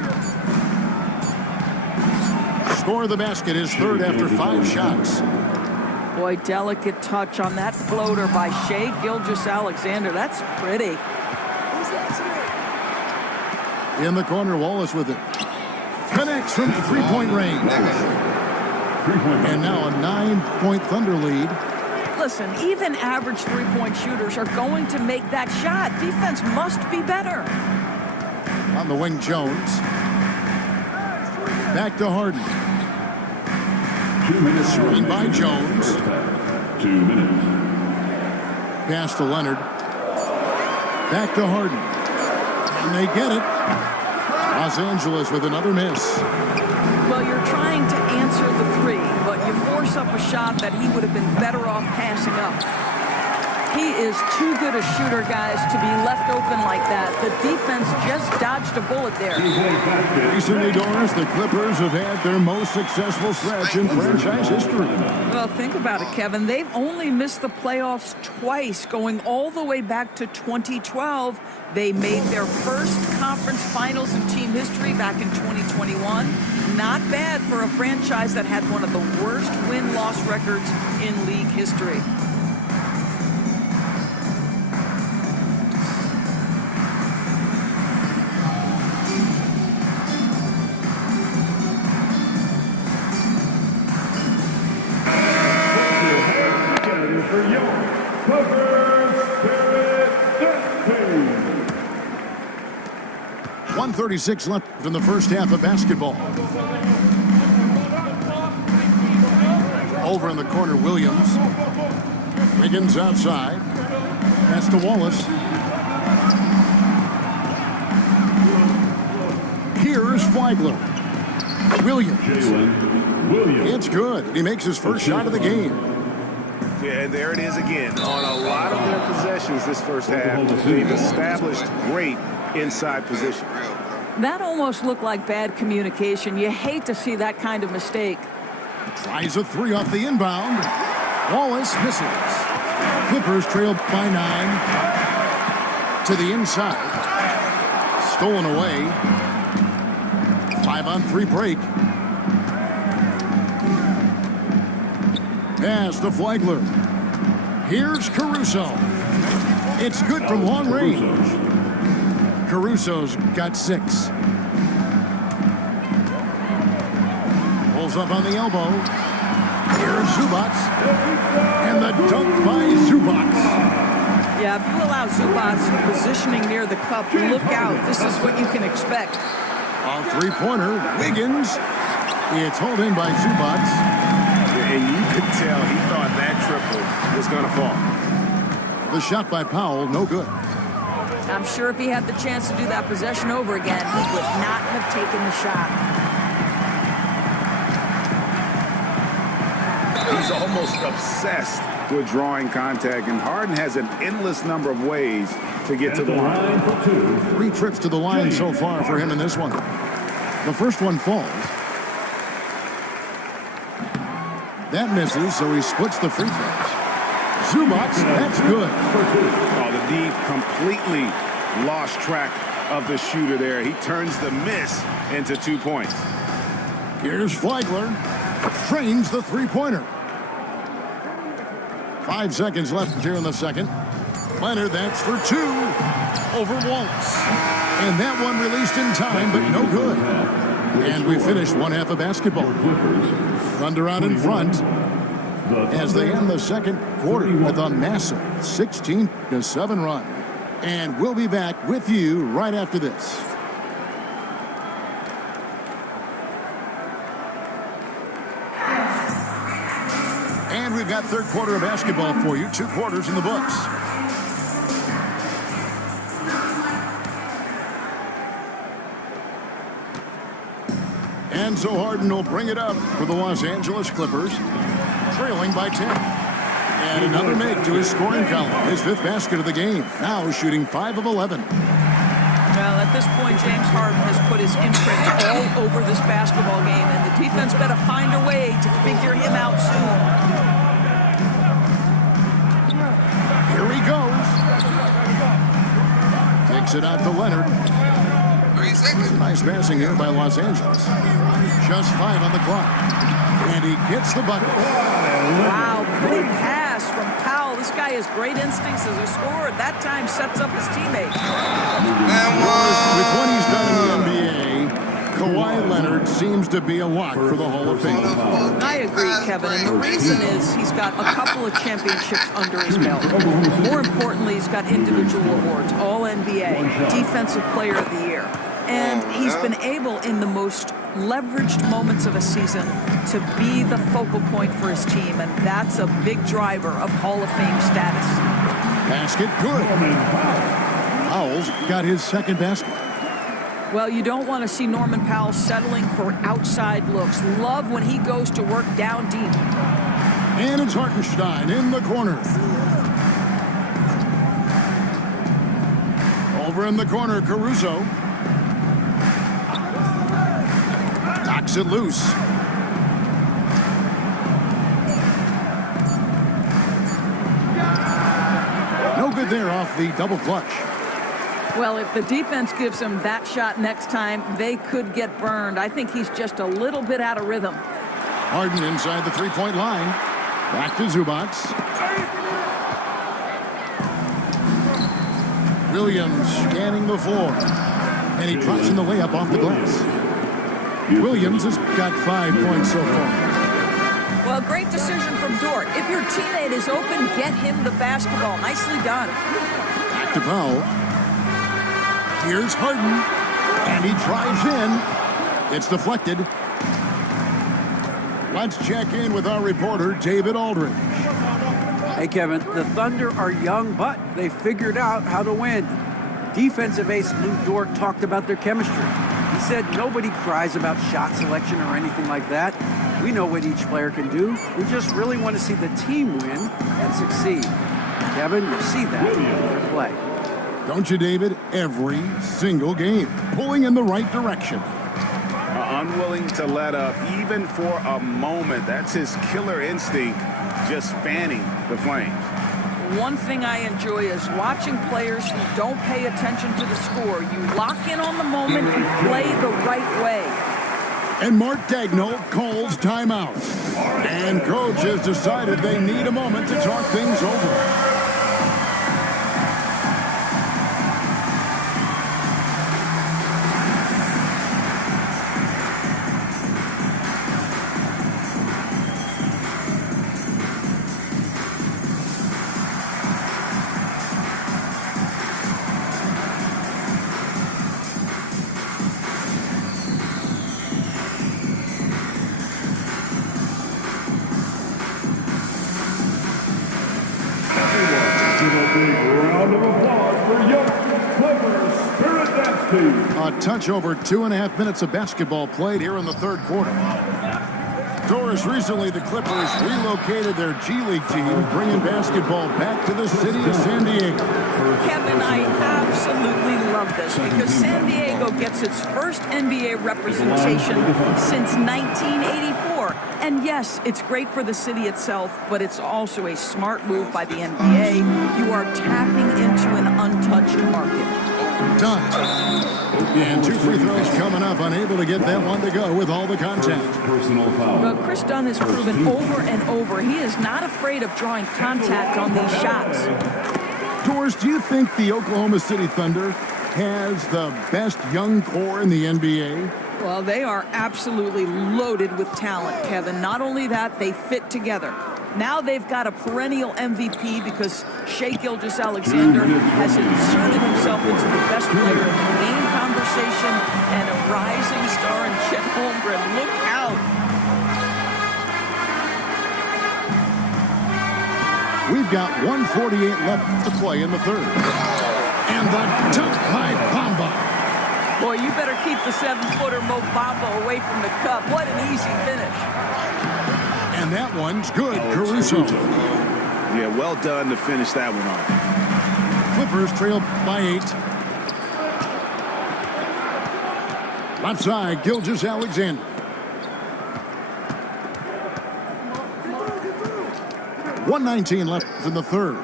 Score of the basket is 3rd after 5 shots. Boy, delicate touch on that floater by Shai Gilgeous-Alexander. That's pretty. In the corner, Wallace with it. Connects from 3-point range. And now a 9-point Thunder lead. Listen, even average three-point shooters are going to make that shot. Defense must be better. On the wing, Jones. Back to Harden. 2 minutes. Screen by Jones. 2 minutes. Pass to Leonard. Back to Harden. And they get it. Los Angeles with another miss. Well, you're trying to answer the three, but you force up a shot that he would have been better off passing up. He is too good a shooter, guys, to be left open like that. The defense just dodged a bullet there. Recently, Doris, the Clippers have had their most successful stretch in franchise history. Well, think about it, Kevin. They've only missed the playoffs twice, going all the way back to 2012. They made their first conference finals in team history back in 2021. Not bad for a franchise that had one of the worst win-loss records in league history. For your Clippers, 1:36 left in the first half of basketball. Over in the corner, Williams. Wiggins outside. Pass to Wallace. Here's Flagler. Williams. It's good. He makes his first shot of the game. Yeah, and there it is again. On a lot of their possessions this first half, they've established great inside position. That almost looked like bad communication. You hate to see that kind of mistake. Tries a three off the inbound. Wallace misses. Clippers trail by 9. To the inside. Stolen away. 5-on-3 break. Pass to Flagler. Here's Caruso. It's good from long range. Caruso's got 6. Pulls up on the elbow. Here's Zubac. And the dunk by Zubac. Yeah, if you allow Zubac positioning near the cup, look out. This is what you can expect. A three-pointer. Wiggins. It's hauled in by Zubac. And you could tell he thought that triple was going to fall. The shot by Powell, no good. I'm sure if he had the chance to do that possession over again, he would not have taken the shot. He's almost obsessed with drawing contact, and Harden has an endless number of ways to get to the line. 3 trips to the line so far for him in this one. The first one falls. That misses, so he splits the free throws. Zubac, that's good. Oh, the D completely lost track of the shooter there. He turns the miss into 2 points. Here's Flagler. Trains the three-pointer. 5 seconds left here in the second. Leonard, that's for 2 over Wallace. And that one released in time, but no good. And we finished one half of basketball. Thunder out in front as they end the second quarter with a massive 16-7 run. And we'll be back with you right after this. And we've got third quarter of basketball for you. 2 quarters in the books. And so Harden will bring it up for the Los Angeles Clippers, trailing by 10. And another make to his scoring column, his 5th basket of the game, now shooting 5 of 11. Well, at this point, James Harden has put his imprint all over this basketball game, and the defense better find a way to figure him out soon. Here he goes. Takes it out to Leonard. 3 seconds. Nice passing here by Los Angeles. Just 5 on the clock. And he gets the bucket. Wow, pretty pass from Powell. This guy has great instincts as a scorer. That time sets up his teammates. And With what he's done in the NBA, Kawhi Leonard seems to be a lock for the Hall of Fame. I agree, Kevin, and the reason is he's got a couple of championships under his belt. More importantly, he's got individual awards, All-NBA, Defensive Player of the Year. And he's been able, in the most leveraged moments of a season, to be the focal point for his team, and that's a big driver of Hall of Fame status. Basket good. Powell's got his second basket. Well, you don't want to see Norman Powell settling for outside looks. Love when he goes to work down deep. And it's Hartenstein in the corner. Over in the corner, Caruso. Knocks it loose. No good there off the double clutch. Well, if the defense gives him that shot next time, they could get burned. I think he's just a little bit out of rhythm. Harden inside the three-point line. Back to Zubac. Williams scanning the floor. And he drops in the layup off the glass. Williams has got 5 points so far. Well, great decision from Dort. If your teammate is open, get him the basketball. Nicely done. Back to Powell. Here's Harden. And he drives in. It's deflected. Let's check in with our reporter, David Aldridge. Hey, Kevin, the Thunder are young, but they figured out how to win. Defensive ace Lou Dort talked about their chemistry. He said nobody cries about shot selection or anything like that. We know what each player can do. We just really want to see the team win and succeed. Kevin, you see that in their play. Don't you, David? Every single game. Pulling in the right direction. Unwilling to let up even for a moment. That's his killer instinct, just fanning the flames. One thing I enjoy is watching players who don't pay attention to the score. You lock in on the moment and play the right way. And Mark Daigneault calls timeout. And coach has decided they need a moment to talk things over. A touch over 2.5 minutes of basketball played here in the third quarter. Doris, recently the Clippers relocated their G League team, bringing basketball back to the city of San Diego. Kevin, I absolutely love this because San Diego gets its first NBA representation since 1984. And yes, it's great for the city itself, but it's also a smart move by the NBA. You are tapping into an untouched market. Done. And 2 free throws coming up, unable to get that one to go with all the contact. Well, Chris Dunn has proven over and over he is not afraid of drawing contact on these shots. Doris, do you think the Oklahoma City Thunder has the best young core in the NBA? Well, they are absolutely loaded with talent, Kevin. Not only that, they fit together. Now they've got a perennial MVP because Shai Gilgeous-Alexander has inserted himself into the best player in the game conversation and a rising star in Chet Holmgren. Look out. We've got 1:48 left to play in the third. And the dunk by Bamba. Boy, you better keep the 7-footer Mo Bamba away from the cup. What an easy finish. And that one's good, Caruso. Yeah, well done to finish that one off. Clippers trail by 8. Left side, Gilgeous-Alexander. .119 left in the third.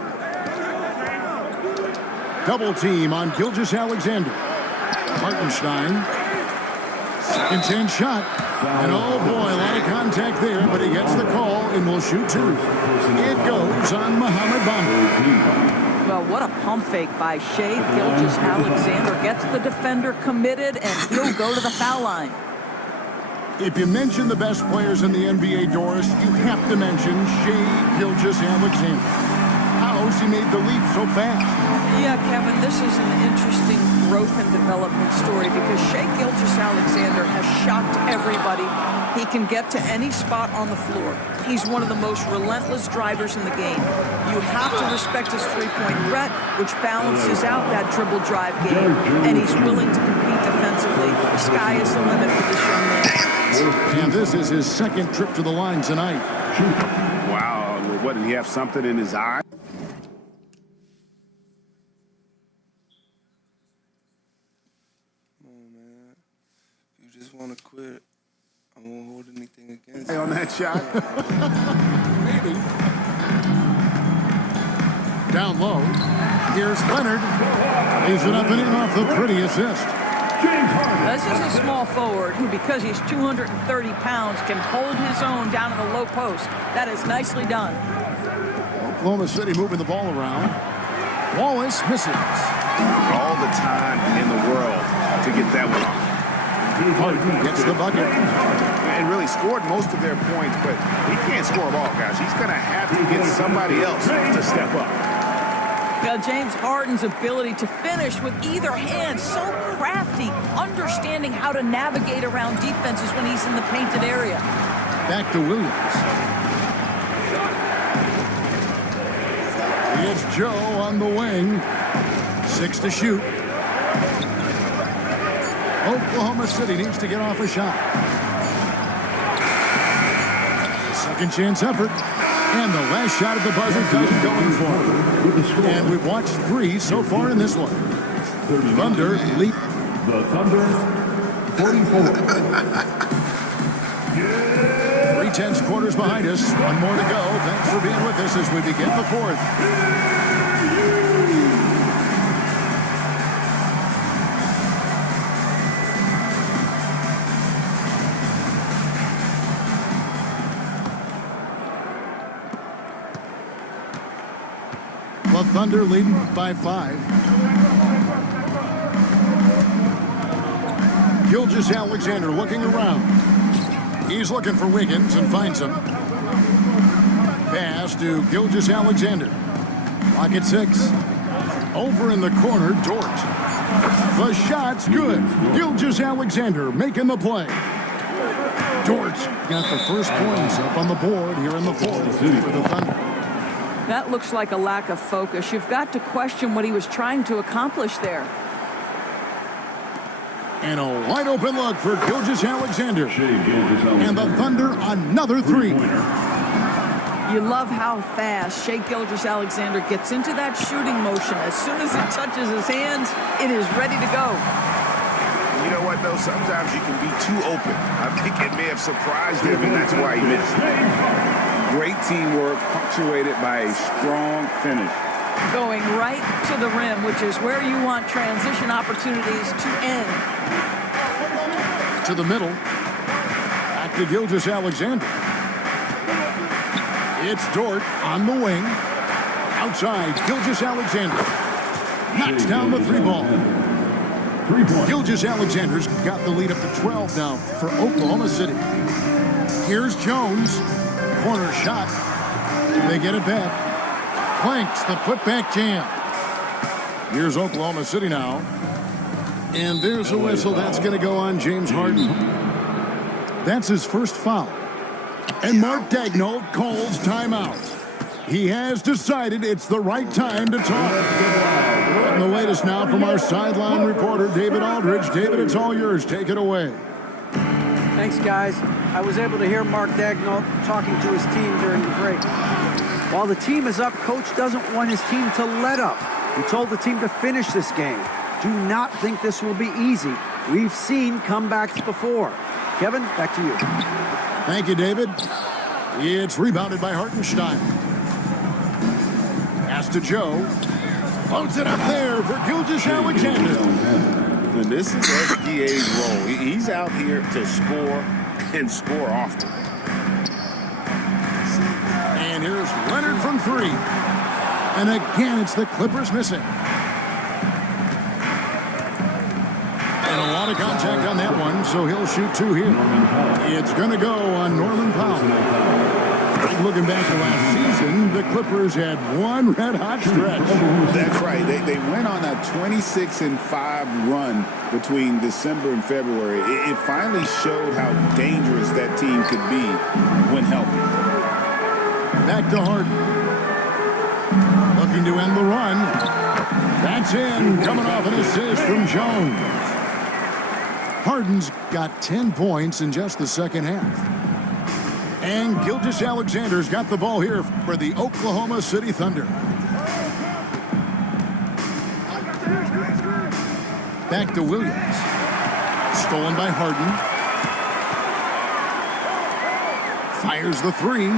Double team on Gilgeous-Alexander. Hartenstein. Second chance shot. And oh boy, a lot of contact there, but he gets the call and will shoot 2. It goes on Mohamed Bamba. Well, what a pump fake by Shea Gilgeous-Alexander. Gets the defender committed, and he'll go to the foul line. If you mention the best players in the NBA, Doris, you have to mention Shea Gilgeous-Alexander. How's he made the leap so fast? Yeah, Kevin, this is an interesting growth and development story because Shea Gilgeous-Alexander has shocked everybody. He can get to any spot on the floor. He's one of the most relentless drivers in the game. You have to respect his three-point threat, which balances out that dribble drive game, and he's willing to compete defensively. The sky is the limit for this young man. And this is his second trip to the line tonight. Wow, what, did he have something in his eye? You just want to quit. I won't hold anything against you. On that shot? Maybe. Down low. Here's Leonard. Lays it up and in off the pretty assist. This is a small forward who, because he's 230 pounds, can hold his own down in the low post. That is nicely done. Oklahoma City moving the ball around. Wallace misses. All the time in the world to get that one off. Harden gets the bucket. And really scored most of their points, but he can't score them all, guys. He's going to have to get somebody else to step up. Now, James Harden's ability to finish with either hand, so crafty, understanding how to navigate around defenses when he's in the painted area. Back to Williams. It's Joe on the wing. 6 to shoot. Oklahoma City needs to get off a shot. Second chance effort. And the last shot at the buzzer doesn't go in for it. And we've watched 3 so far in this one. Thunder lead. The Thunder, 44. 3/10 quarters behind us. One more to go. Thanks for being with us as we begin the fourth. The Thunder leading by 5. Gilgeous-Alexander looking around. He's looking for Wiggins and finds him. Pass to Gilgeous-Alexander. Clock at 6. Over in the corner, Dort. The shot's good. Gilgeous-Alexander making the play. Dort got the first points up on the board here in the fourth for the Thunder. That looks like a lack of focus. You've got to question what he was trying to accomplish there. And a wide open look for Gilgeous-Alexander. And the Thunder another 3. You love how fast Shea Gilgeous-Alexander gets into that shooting motion. As soon as it touches his hands, it is ready to go. You know what, though? Sometimes you can be too open. I think it may have surprised him, and that's why he missed. Great teamwork, punctuated by a strong finish. Going right to the rim, which is where you want transition opportunities to end. To the middle. Back to Gilgeous-Alexander. It's Dort on the wing. Outside, Gilgeous-Alexander. Knocks down the 3 ball. Gilgeous-Alexander's got the lead up to 12 now for Oklahoma City. Here's Jones. Corner shot. They get it back. Planks the putback jam. Here's Oklahoma City now. And there's a whistle. That's going to go on James Harden. That's his first foul. And Mark Daigneault calls timeout. He has decided it's the right time to talk. And the latest now from our sideline reporter, David Aldridge. David, it's all yours. Take it away. Thanks, guys. I was able to hear Mark Daigneault talking to his team during the break. While the team is up, Coach doesn't want his team to let up. He told the team to finish this game. Do not think this will be easy. We've seen comebacks before. Kevin, back to you. Thank you, David. It's rebounded by Hartenstein. Pass to Joe. Floats it up there for Gilgeous-Alexander. And this is SGA's role. He's out here to score and score often. And here's Leonard from 3. And again, it's the Clippers missing. And a lot of contact on that one, so he'll shoot 2 here. It's going to go on Norman Powell. Looking back to last season, the Clippers had one red-hot stretch. That's right. They went on a 26-5 run between December and February. It finally showed how dangerous that team could be when healthy. Back to Harden. Looking to end the run. That's in, coming off an assist from Jones. Harden's got 10 points in just the second half. And Gilgeous-Alexander's got the ball here for the Oklahoma City Thunder. Back to Williams. Stolen by Harden. Fires the 3.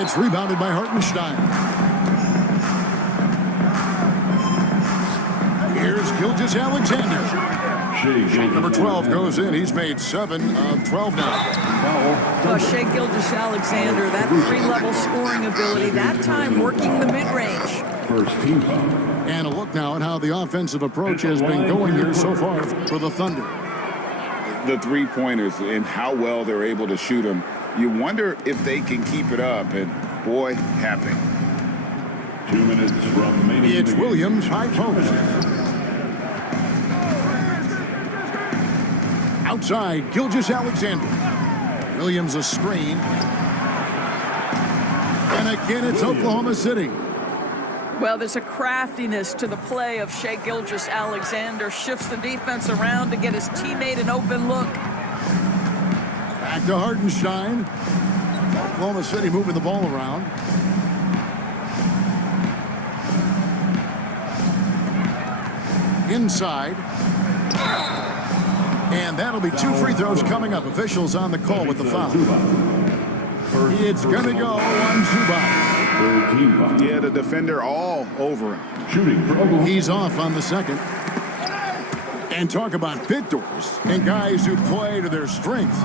It's rebounded by Hartenstein. Here's Gilgeous-Alexander. Number 12 goes in. He's made 7 of 12 now. Oh, Shai Gilgeous-Alexander, that 3-level scoring ability, that time working the mid-range. First team foul. And a look now at how the offensive approach has been going here so far for the Thunder. The three-pointers and how well they're able to shoot them. You wonder if they can keep it up, and boy, happening. 2 minutes remaining. It's Williams, high post. Outside, Gilgeous-Alexander. Williams a screen. And again, it's Oklahoma City. Well, there's a craftiness to the play of Shai Gilgeous-Alexander. Shifts the defense around to get his teammate an open look. Back to Hartenstein. Oklahoma City moving the ball around. Inside. And that'll be 2 free throws coming up. Officials on the call with the foul. It's going to go on Zubac. Yeah, the defender all over him. Shooting for Oklahoma. He's off on the second. And talk about fit doors and guys who play to their strengths.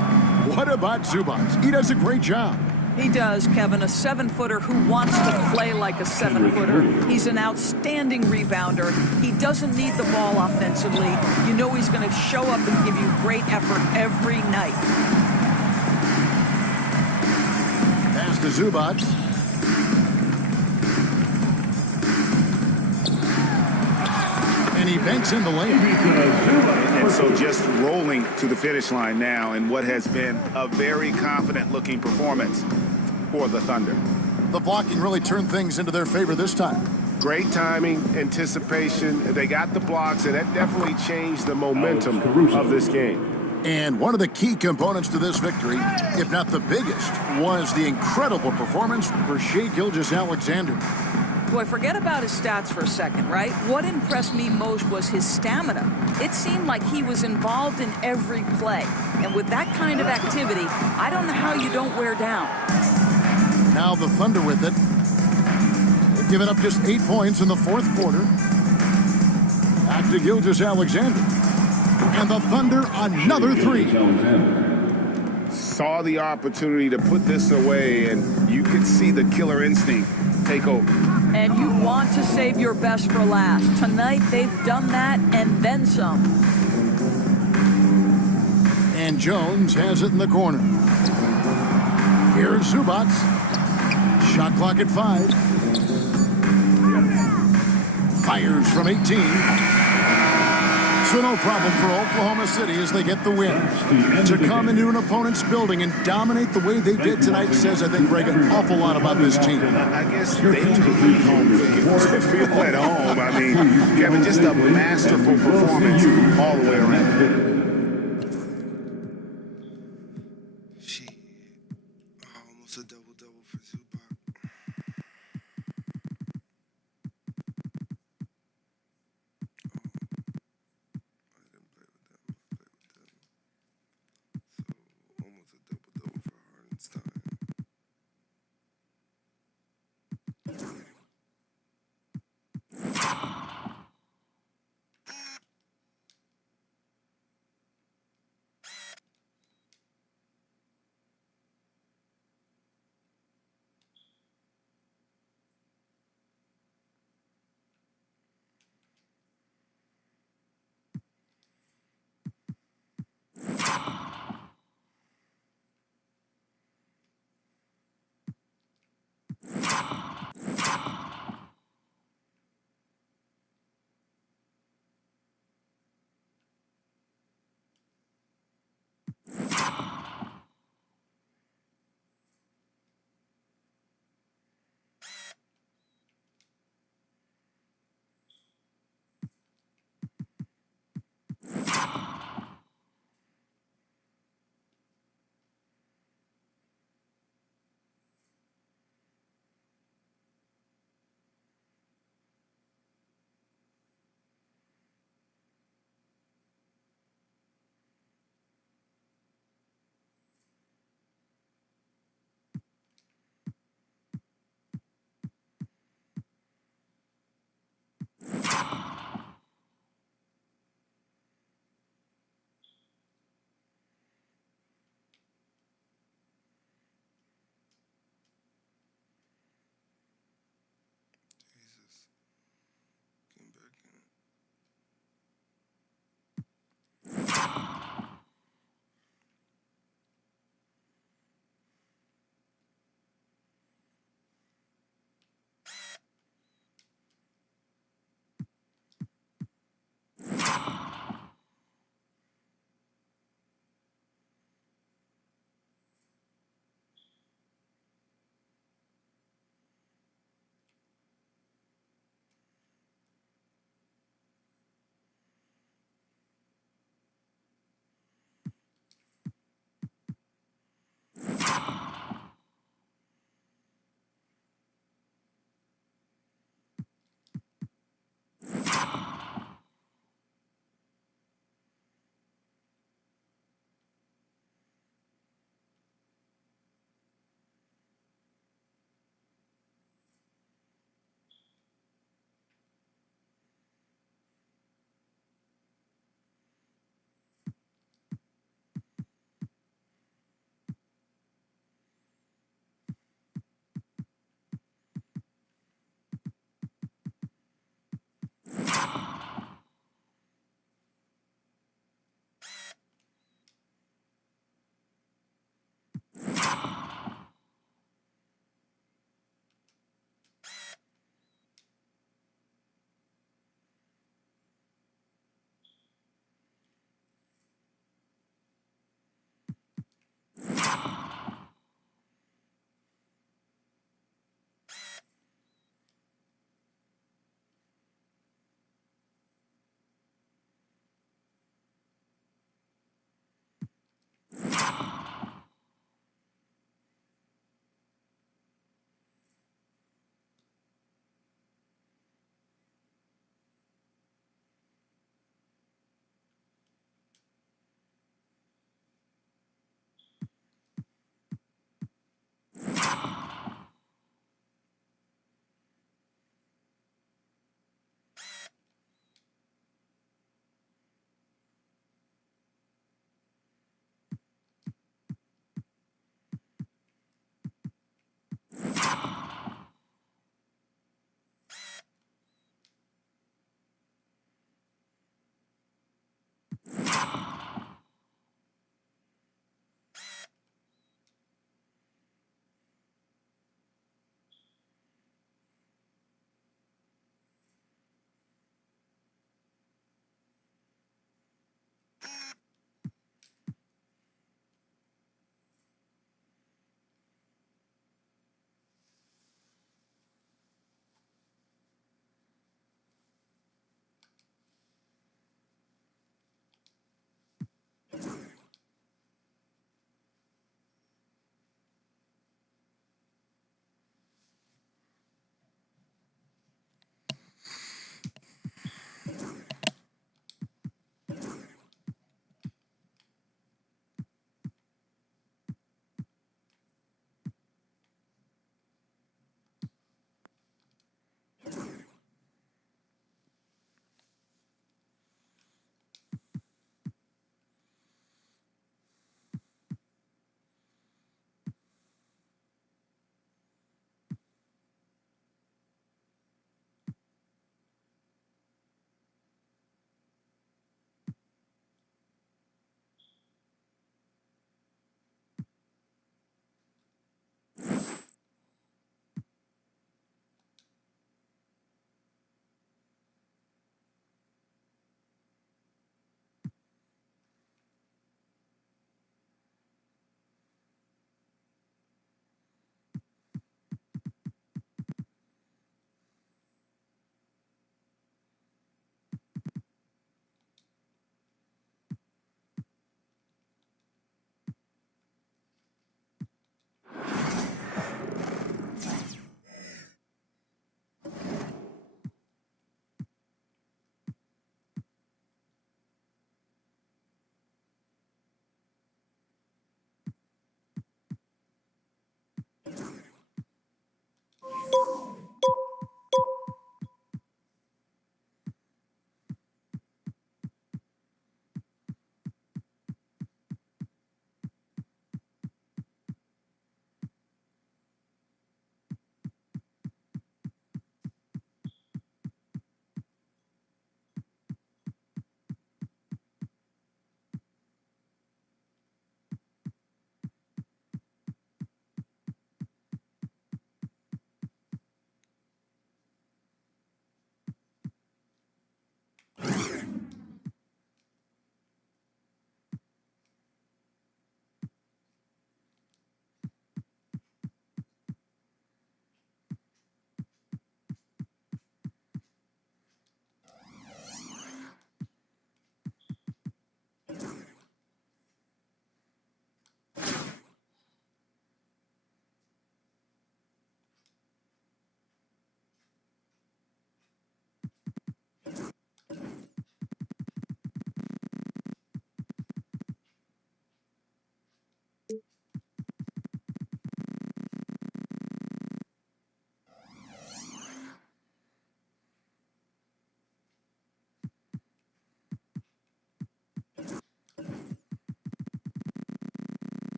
What about Zubac? He does a great job. He does, Kevin, a 7-footer who wants to play like a 7-footer. He's an outstanding rebounder. He doesn't need the ball offensively. You know he's going to show up and give you great effort every night. Pass to Zubac. And he banks in the lane. And so just rolling to the finish line now in what has been a very confident-looking performance for the Thunder. The blocking really turned things into their favor this time. Great timing, anticipation. They got the blocks, and that definitely changed the momentum of this game. And one of the key components to this victory, if not the biggest, was the incredible performance for Shai Gilgeous-Alexander. Boy, forget about his stats for a second, right? What impressed me most was his stamina. It seemed like he was involved in every play. And with that kind of activity, I don't know how you don't wear down. Now the Thunder with it. They've given up just 8 points in the fourth quarter. Back to Gilgeous-Alexander. And the Thunder another 3. Saw the opportunity to put this away, and you could see the killer instinct take over. And you want to save your best for last. Tonight, they've done that and then some. And Jones has it in the corner. Here's Zubac. Shot clock at 5. Fires from 18. So no problem for Oklahoma City as they get the win. To come into an opponent's building and dominate the way they did tonight says, I think, Greg, an awful lot about this team. I guess they took home to feel at home. I mean, Kevin, just a masterful performance all the way around. Almost a double-double for Zubac.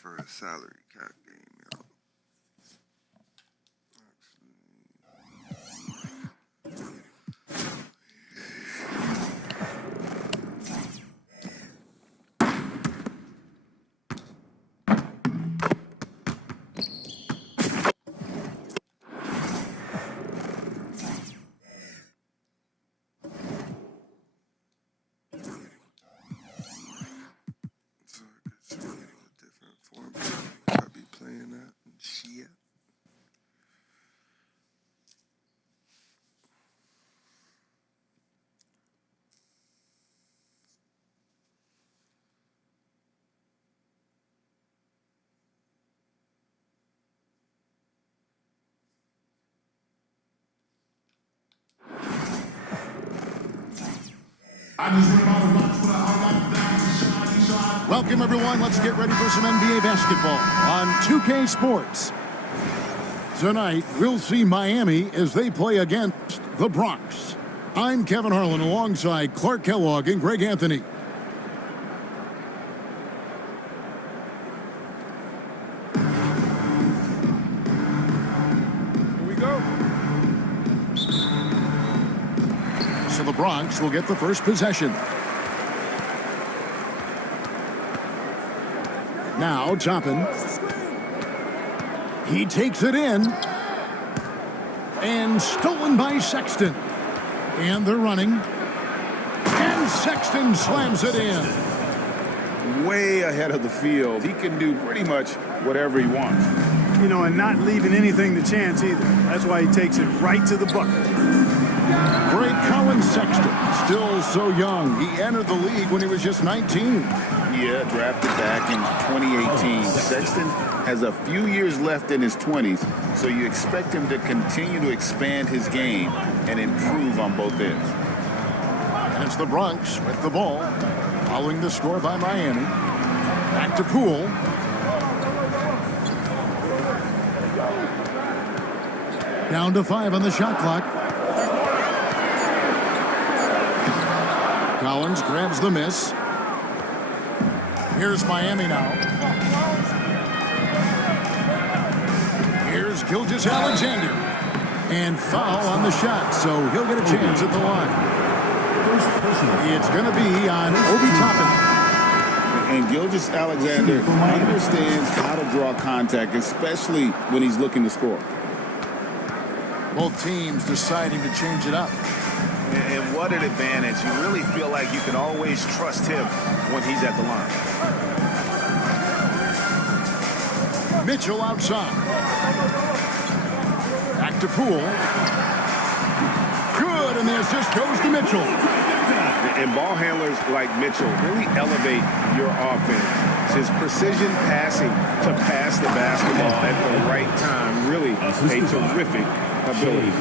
for a salary cap game, yo. Welcome, everyone. Let's get ready for some NBA basketball on 2K Sports. Tonight, we'll see Miami as they play against the Bronx. I'm Kevin Harlan alongside Clark Kellogg and Greg Anthony. Here we go. So the Bronx will get the first possession. Now, Toppin. He takes it in. And stolen by Sexton. And they're running. And Sexton slams it in. Way ahead of the field. He can do pretty much whatever he wants. You know, and not leaving anything to chance either. That's why he takes it right to the bucket. Great Colin Sexton. Still so young. He entered the league when he was just 19. Yeah, drafted back in 2018. Sexton has a few years left in his 20s, so you expect him to continue to expand his game and improve on both ends. And it's the Bronx with the ball, following the score by Miami. Back to Poole. Down to 5 on the shot clock. Collins grabs the miss. Here's Miami now. Here's Gilgeous-Alexander. And foul on the shot, so he'll get a chance at the line. It's going to be on Obi Toppin. And Gilgeous-Alexander understands how to draw contact, especially when he's looking to score. Both teams deciding to change it up. And what an advantage. You really feel like you can always trust him when he's at the line. Mitchell outside. Back to Poole. Good, and the assist goes to Mitchell. And ball handlers like Mitchell really elevate your offense. His precision passing to pass the basketball at the right time, really a terrific ability.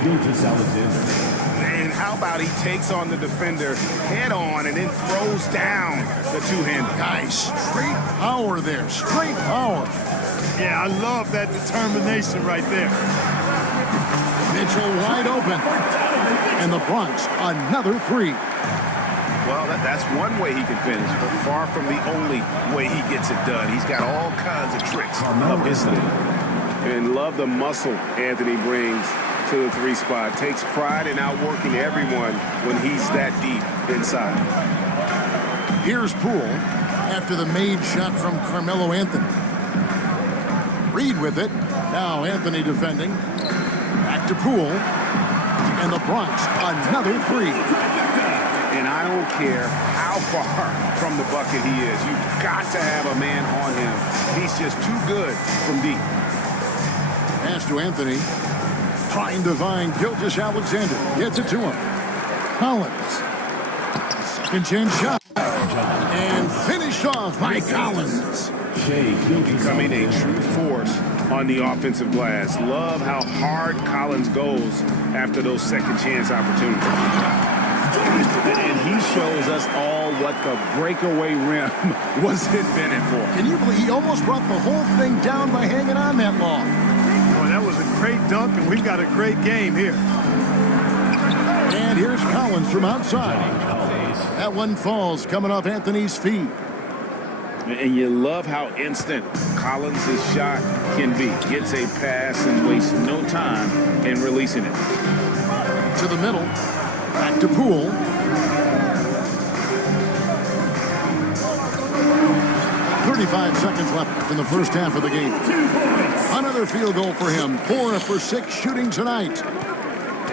And how about he takes on the defender head on and then throws down the two-hander. Nice. Straight power there. Straight power. Yeah, I love that determination right there. Mitchell wide open. And the Bronx, another three. Well, that's one way he can finish, but far from the only way he gets it done. He's got all kinds of tricks up his sleeve. And love the muscle Anthony brings to the three spot. Takes pride in outworking everyone when he's that deep inside. Here's Poole after the made shot from Carmelo Anthony. Reed with it. Now Anthony defending. Back to Poole. And the Bronx, another three. And I don't care how far from the bucket he is. You've got to have a man on him. He's just too good from deep. Pass to Anthony. Trying to find Gilgeous-Alexander. Gets it to him. Collins. Second chance shot. And finished off by Collins. Becoming a true force on the offensive glass. Love how hard Collins goes after those second chance opportunities. And he shows us all what the breakaway rim was invented for. Can you believe he almost brought the whole thing down by hanging on that long? Well, that was a great dunk, and we've got a great game here. And here's Collins from outside. That one falls coming off Anthony's feet. And you love how instant Collins' shot can be. Gets a pass and wastes no time in releasing it. To the middle. Back to Poole. .35 seconds left in the first half of the game. Another field goal for him. 4 for 6 shooting tonight.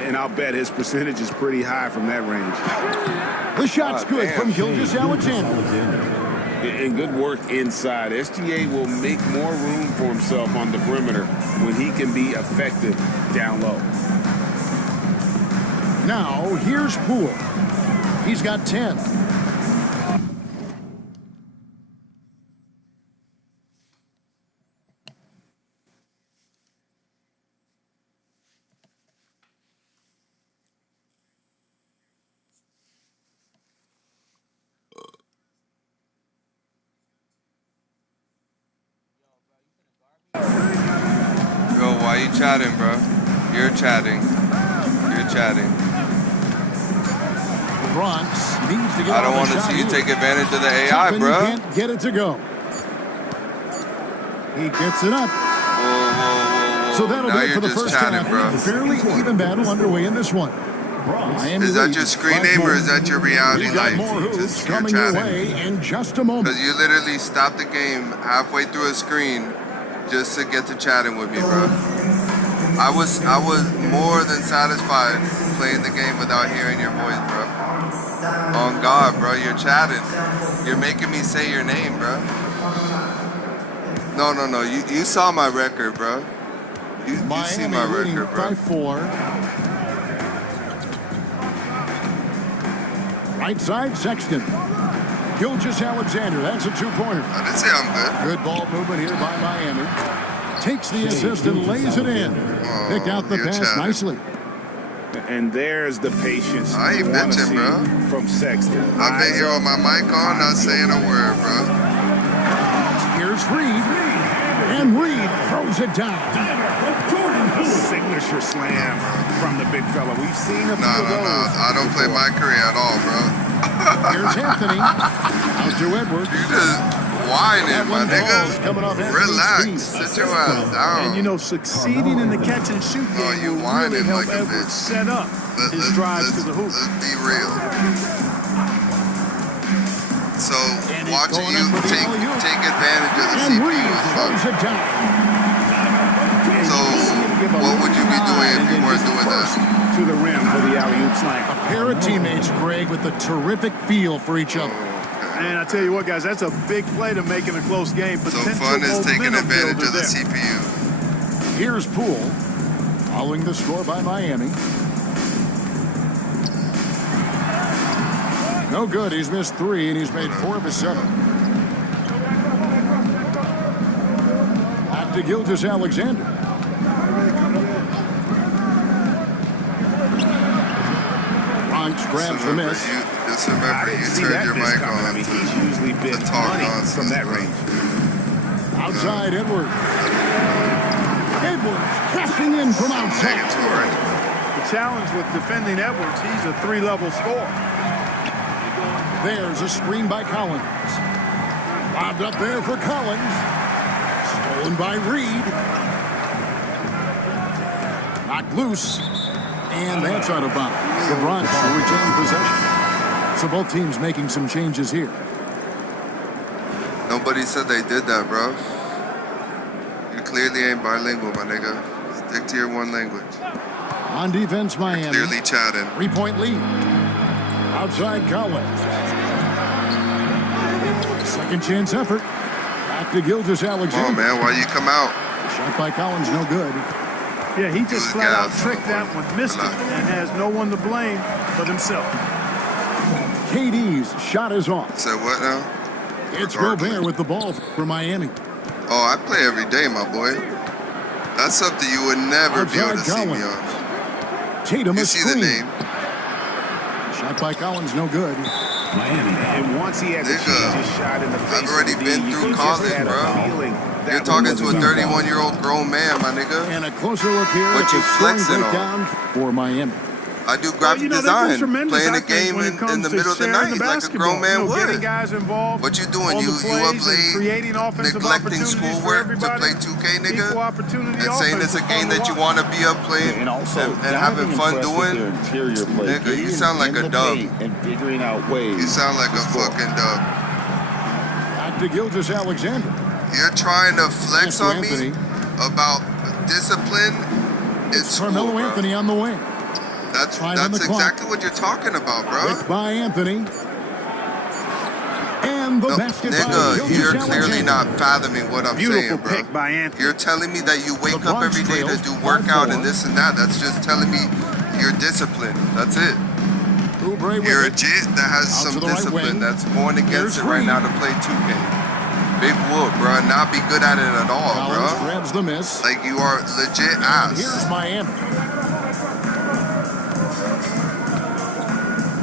And I'll bet his percentage is pretty high from that range. The shot's good from Gilgeous-Alexander. And good work inside. SGA will make more room for himself on the perimeter when he can be effective down low. Now, here's Poole. He's got 10. Yo, why you chatting, bro? You're chatting. You're chatting. Bronx needs to get I don't want to see you take advantage of the AI, bro. He can't get it to go. He gets it up. Whoa. So that'll Now be it you're for the just first chatting, half. bro. Fairly even battle underway in this one. Is that your screen name or is that your reality We've got life? more hoops Just you're coming your chatting. way in just a moment. Because you literally stopped the game halfway through a screen just to get to chatting with me, bro. I was more than satisfied playing the game without hearing your voice, bro. On God, bro, you're chatting. You're making me say your name, bro. No. You saw my record, bro. You see my record, bro. By 4. Right side, Sexton. Gilgeous-Alexander, that's a 2-pointer. I didn't say I'm good. Good ball movement here by Miami. Takes the assist and lays it in. Picked out the pass chatting. nicely. And there's the patience I ain't you wanna bitching, see bro. from Sexton. I've been here with my mic on, not saying a word, bro. Here's Reed. And Reed throws it down. Signature slam from the big fella. We've seen a few No. of those. I don't play my career at all, bro. Here's Anthony. Out to Edwards. You just whining, my nigga. Coming off Relax. Sit your ass down. And, you know, succeeding in the catch and shoot No, game you will whining really help like a Edwards bitch. set up his drives to the hoop. Let's be real. So watching you take advantage of the And CPU Reed is throws fun. it down. So what would you be doing if you weren't doing that? To the rim for the alley-oop slam. A pair of teammates, Greg, with a terrific feel for each other. And I tell you what, guys, that's a big play to make in a close game. So fun is taking advantage of the CPU. Here's Poole, following the score by Miami. No good. He's missed 3, and he's made 4 of his 7. Back to Gilgeous-Alexander. Bronx grabs the miss. Just remember, you turned your mic on He's usually to been talk money nonsense from that bro. range. Outside, Edwards. Edwards pressing in from outside. Negatory. The challenge with defending Edwards, he's a 3-level scorer. There's a screen by Collins. Lobbed up there for Collins. Stolen by Reed. Knocked loose. And that's out of bounds. The Bronx will retain possession. So both teams making some changes here. Nobody said they did that, bro. You clearly ain't bilingual, my nigga. Stick to your one language. On defense, Miami. Clearly chatting. 3-point lead. Outside Collins. Second chance effort. Back to Gilgeous-Alexander. Come on, man. Why you come out? Shot by Collins, no good. Yeah, he just flat out gas. tricked that one, missed it, and has no one to blame but himself. KD's shot is off. Said what now? It's Gobert with the ball for Miami. Oh, I play every day, my boy. That's something you would never be able to see me on. Tatum You a see the screen. name? Shot by Collins, no good. And once he has a change shot in the face, I've already been through college, bro. You're talking to a 31-year-old grown man, my nigga. And a closer look here What at you the scoring flexing on? breakdown for Miami. I do graphic design, playing a game in the middle of the night like a grown man would. Getting guys involved. What you doing? You up late, neglecting schoolwork to play 2K, nigga, and saying it's a game that you want to be up playing and having fun doing. Nigga, you sound like a dub. And figuring out ways. You sound like a fucking dub. Back to Gilgeous Alexander. You're trying to flex on me about discipline in school, Carmelo bro. Anthony on the wing. That's exactly what you're talking about, bro. Picked by Anthony. And the basket by Nigga, Gilgeous you're clearly Alexander. not fathoming what I'm saying, bro. Pick by Anthony. You're telling me that you wake up every day to do workout and this and that. That's just telling me you're disciplined. That's it. Oubre with You're a it. jit that has Out some to the right discipline wing. that's going against Here's it right Reed. now to play 2K. Big whoop, bro. Not be good at it at all, Collins bro. grabs the miss. Like you are legit ass. Here's Miami.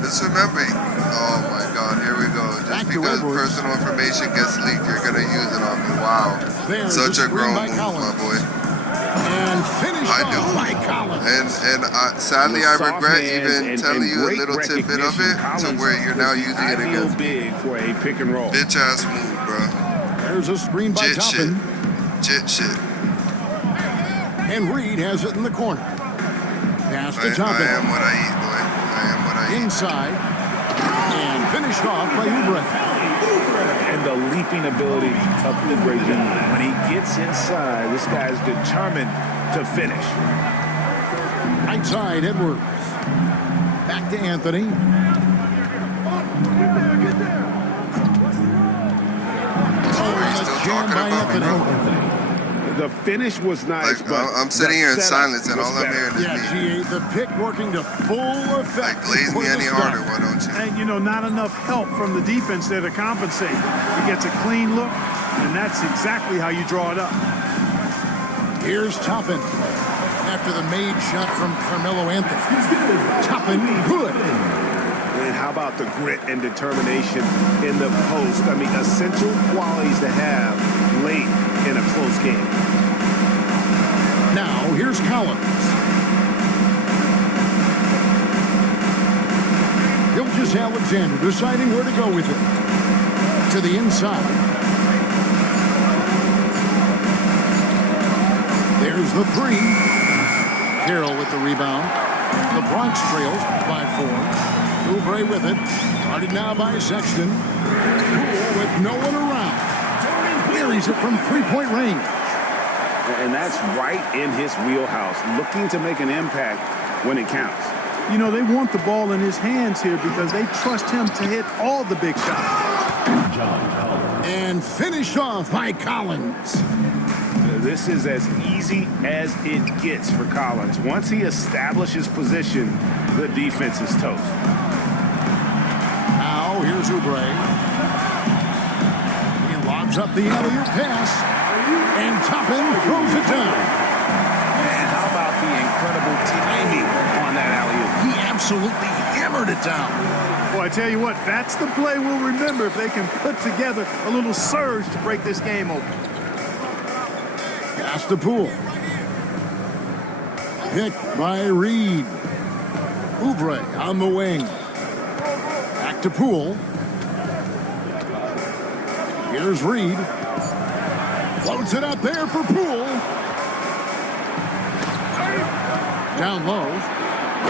Just remember, oh my God, here we go. Back Just to because Edwards. personal information gets leaked, you're gonna use it on me. Wow. There's Such the a grown screen by move, my Collins. boy. And finished I off do. by Collins. And sadly, I Soft regret hands even and telling you a great little tidbit of recognition. it to Collins where you're now was using it ideal against me. big for a pick and roll. Bitch ass move, bro. There's a screen by Jit shit. Toppin. Jit shit. And Reed has it in the corner. Pass to I Toppin. am what I eat, boy. I am what I eat. Inside. And finished off by Oubre. And the leaping ability of Oubre Jr. When he gets inside, this guy's determined to finish. Right side, Edwards. Back to Anthony. He's still Jam talking by about me, bro. Anthony. The finish was nice, Like, but I'm sitting here in the setup silence and was all I'm better. hearing is Yeah, me. G8, the pick working to full effect. Like, glaze me any harder, why don't you? And, you know, not enough help from the defense there to compensate. He gets a clean look, and that's exactly how you draw it up. Here's Toppin. After the made shot from Carmelo Anthony. Toppin, good. And how about the grit and determination in the post? I mean, essential qualities to have late in a close game. Now, here's Collins. Gilgeous Alexander deciding where to go with it. To the inside. There's the three. Carroll with the rebound. The Bronx trails by 4. Oubre with it. Guarded now by Sexton. Poole with no one around. Buries it from three-point range. And that's right in his wheelhouse, looking to make an impact when it counts. You know, they want the ball in his hands here because they trust him to hit all the big shots. And finished off by Collins. This is as easy as it gets for Collins. Once he establishes position, the defense is toast. Now, here's Oubre. He lobs up the alley-oop pass. And Toppin throws it down. And how about the incredible timing on that alley-oop? He absolutely hammered it down. Well, I tell you what, that's the play we'll remember if they can put together a little surge to break this game open. Pass to Poole. Picked by Reed. Oubre on the wing. Back to Poole. Here's Reed. Floats it up there for Poole. Down low.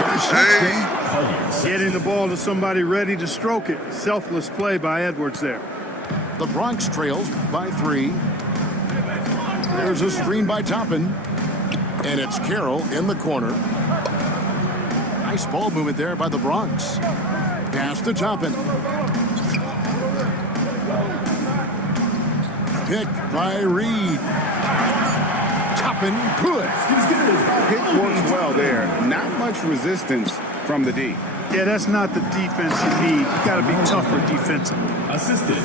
Here's Sexton. Getting the ball to somebody ready to stroke it. Selfless play by Edwards there. The Bronx trails by 3. There's a screen by Toppin. And it's Carroll in the corner. Nice ball movement there by the Bronx. Pass to Toppin. Picked by Reed. Toppin good. Hit works well there. Not much resistance from the D. Yeah, that's not the defense you need. You got to be tougher defensively. Assisted.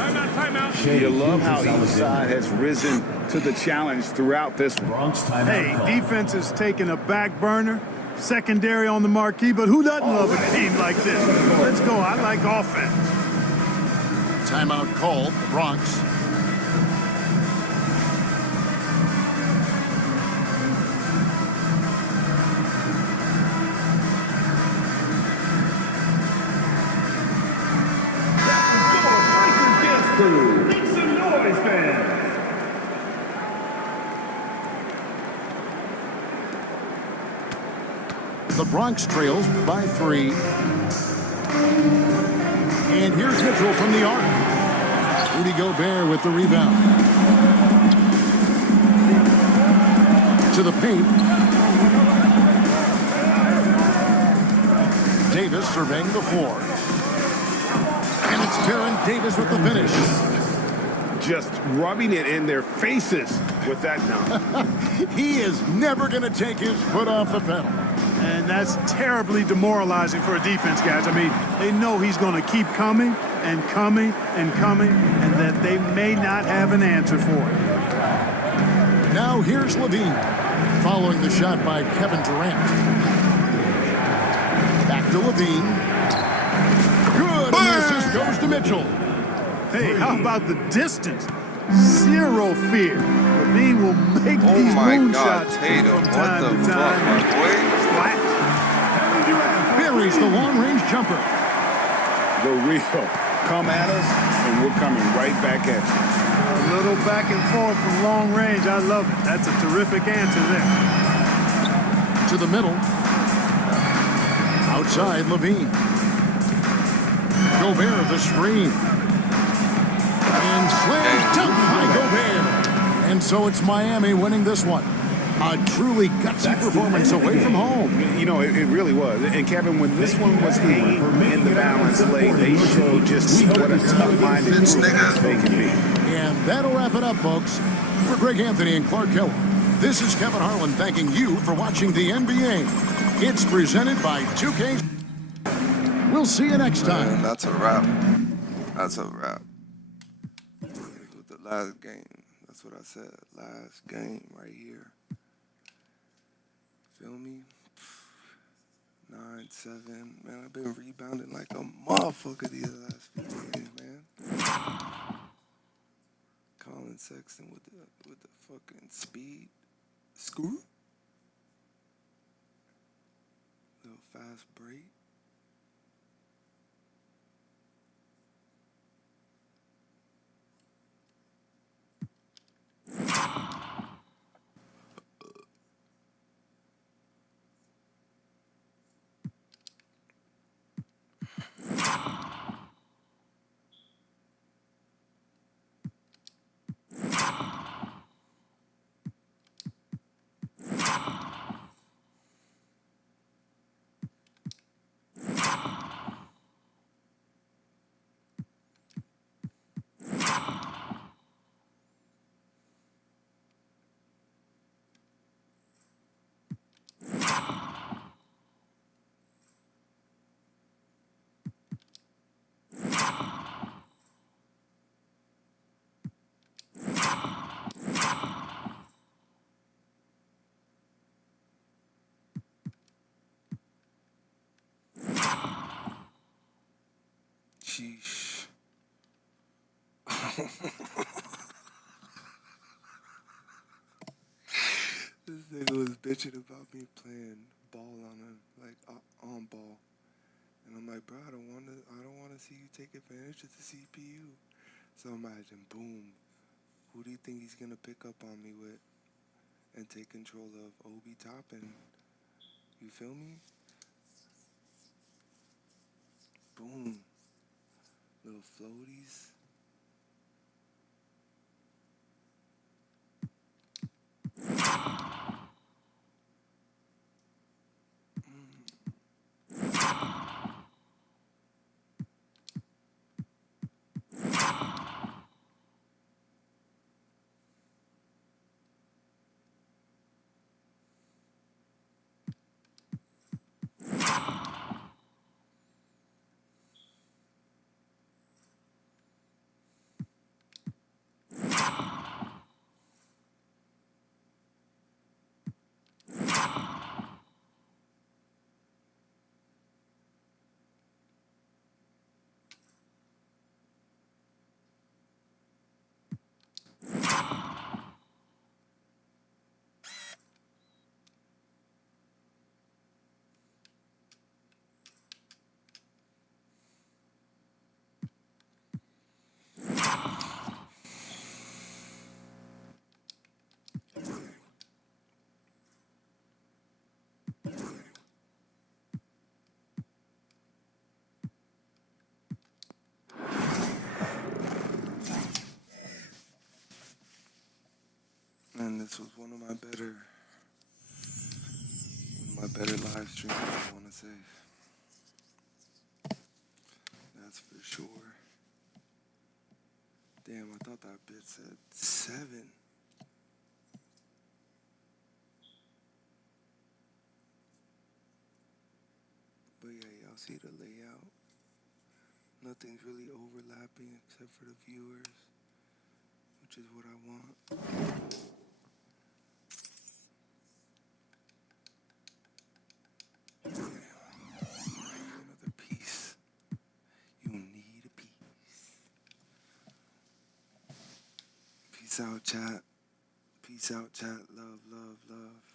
You love how each side has risen to the challenge throughout this one. Hey, defense is taking a back burner, secondary on the marquee, but who doesn't love a game like this? Let's go. I like offense. Timeout called. The Bronx. The Bronx trails by 3. And here's Mitchell from the arc. Rudy Gobert with the rebound. To the paint. Davis surveying the floor. And it's Baron Davis with the finish. Just rubbing it in their faces with that now. He is never going to take his foot off the pedal. And that's terribly demoralizing for a defense, guys. I mean, they know he's going to keep coming and coming and coming, and that they may not have an answer for it. Now here's Levine, following the shot by Kevin Durant. Back to Levine. Good, and the assist goes to Mitchell. Hey, how about the distance? Zero fear. Levine will make these moon shots Tatum, from time what the to fuck, time. my boy? Buries the long-range jumper. The real. Come at us, and we're coming right back at you. A little back and forth from long range. I love it. That's a terrific answer there. To the middle. Outside, Levine. Gobert, the screen. And slam dunk by Gobert. And so it's Miami winning this one. A truly gutsy performance away from home. You know, it really was. And Kevin, when this one was hanging in the balance late, they showed just what a tough-minded group they can be. And that'll wrap it up, folks. For Greg Anthony and Clark Keller, this is Kevin Harlan thanking you for watching the NBA. It's presented by 2K. We'll see you next time. Man, that's a wrap. That's a wrap. With the last game. That's what I said. Last game right here. Feel me? 9-7. Man, I've been rebounding like a motherfucker these last few games, man. Colin Sexton with the fucking speed. Screw. Little fast break. Sheesh. This nigga was bitching about me playing ball on him, like on ball, and I'm like, bro, I don't want to see you take advantage of the CPU. So imagine, boom, who do you think he's gonna pick up on me with and take control of? Obi Toppin. You feel me? Boom. Little floaties. this was one of my better live streams, I want to say. That's for sure. Damn, I thought that bit said 7. But yeah, y'all see the layout. Nothing's really overlapping except for the viewers, which is what I want. Another piece. You need a piece. Peace out, chat. Peace out, chat. Love, love, love.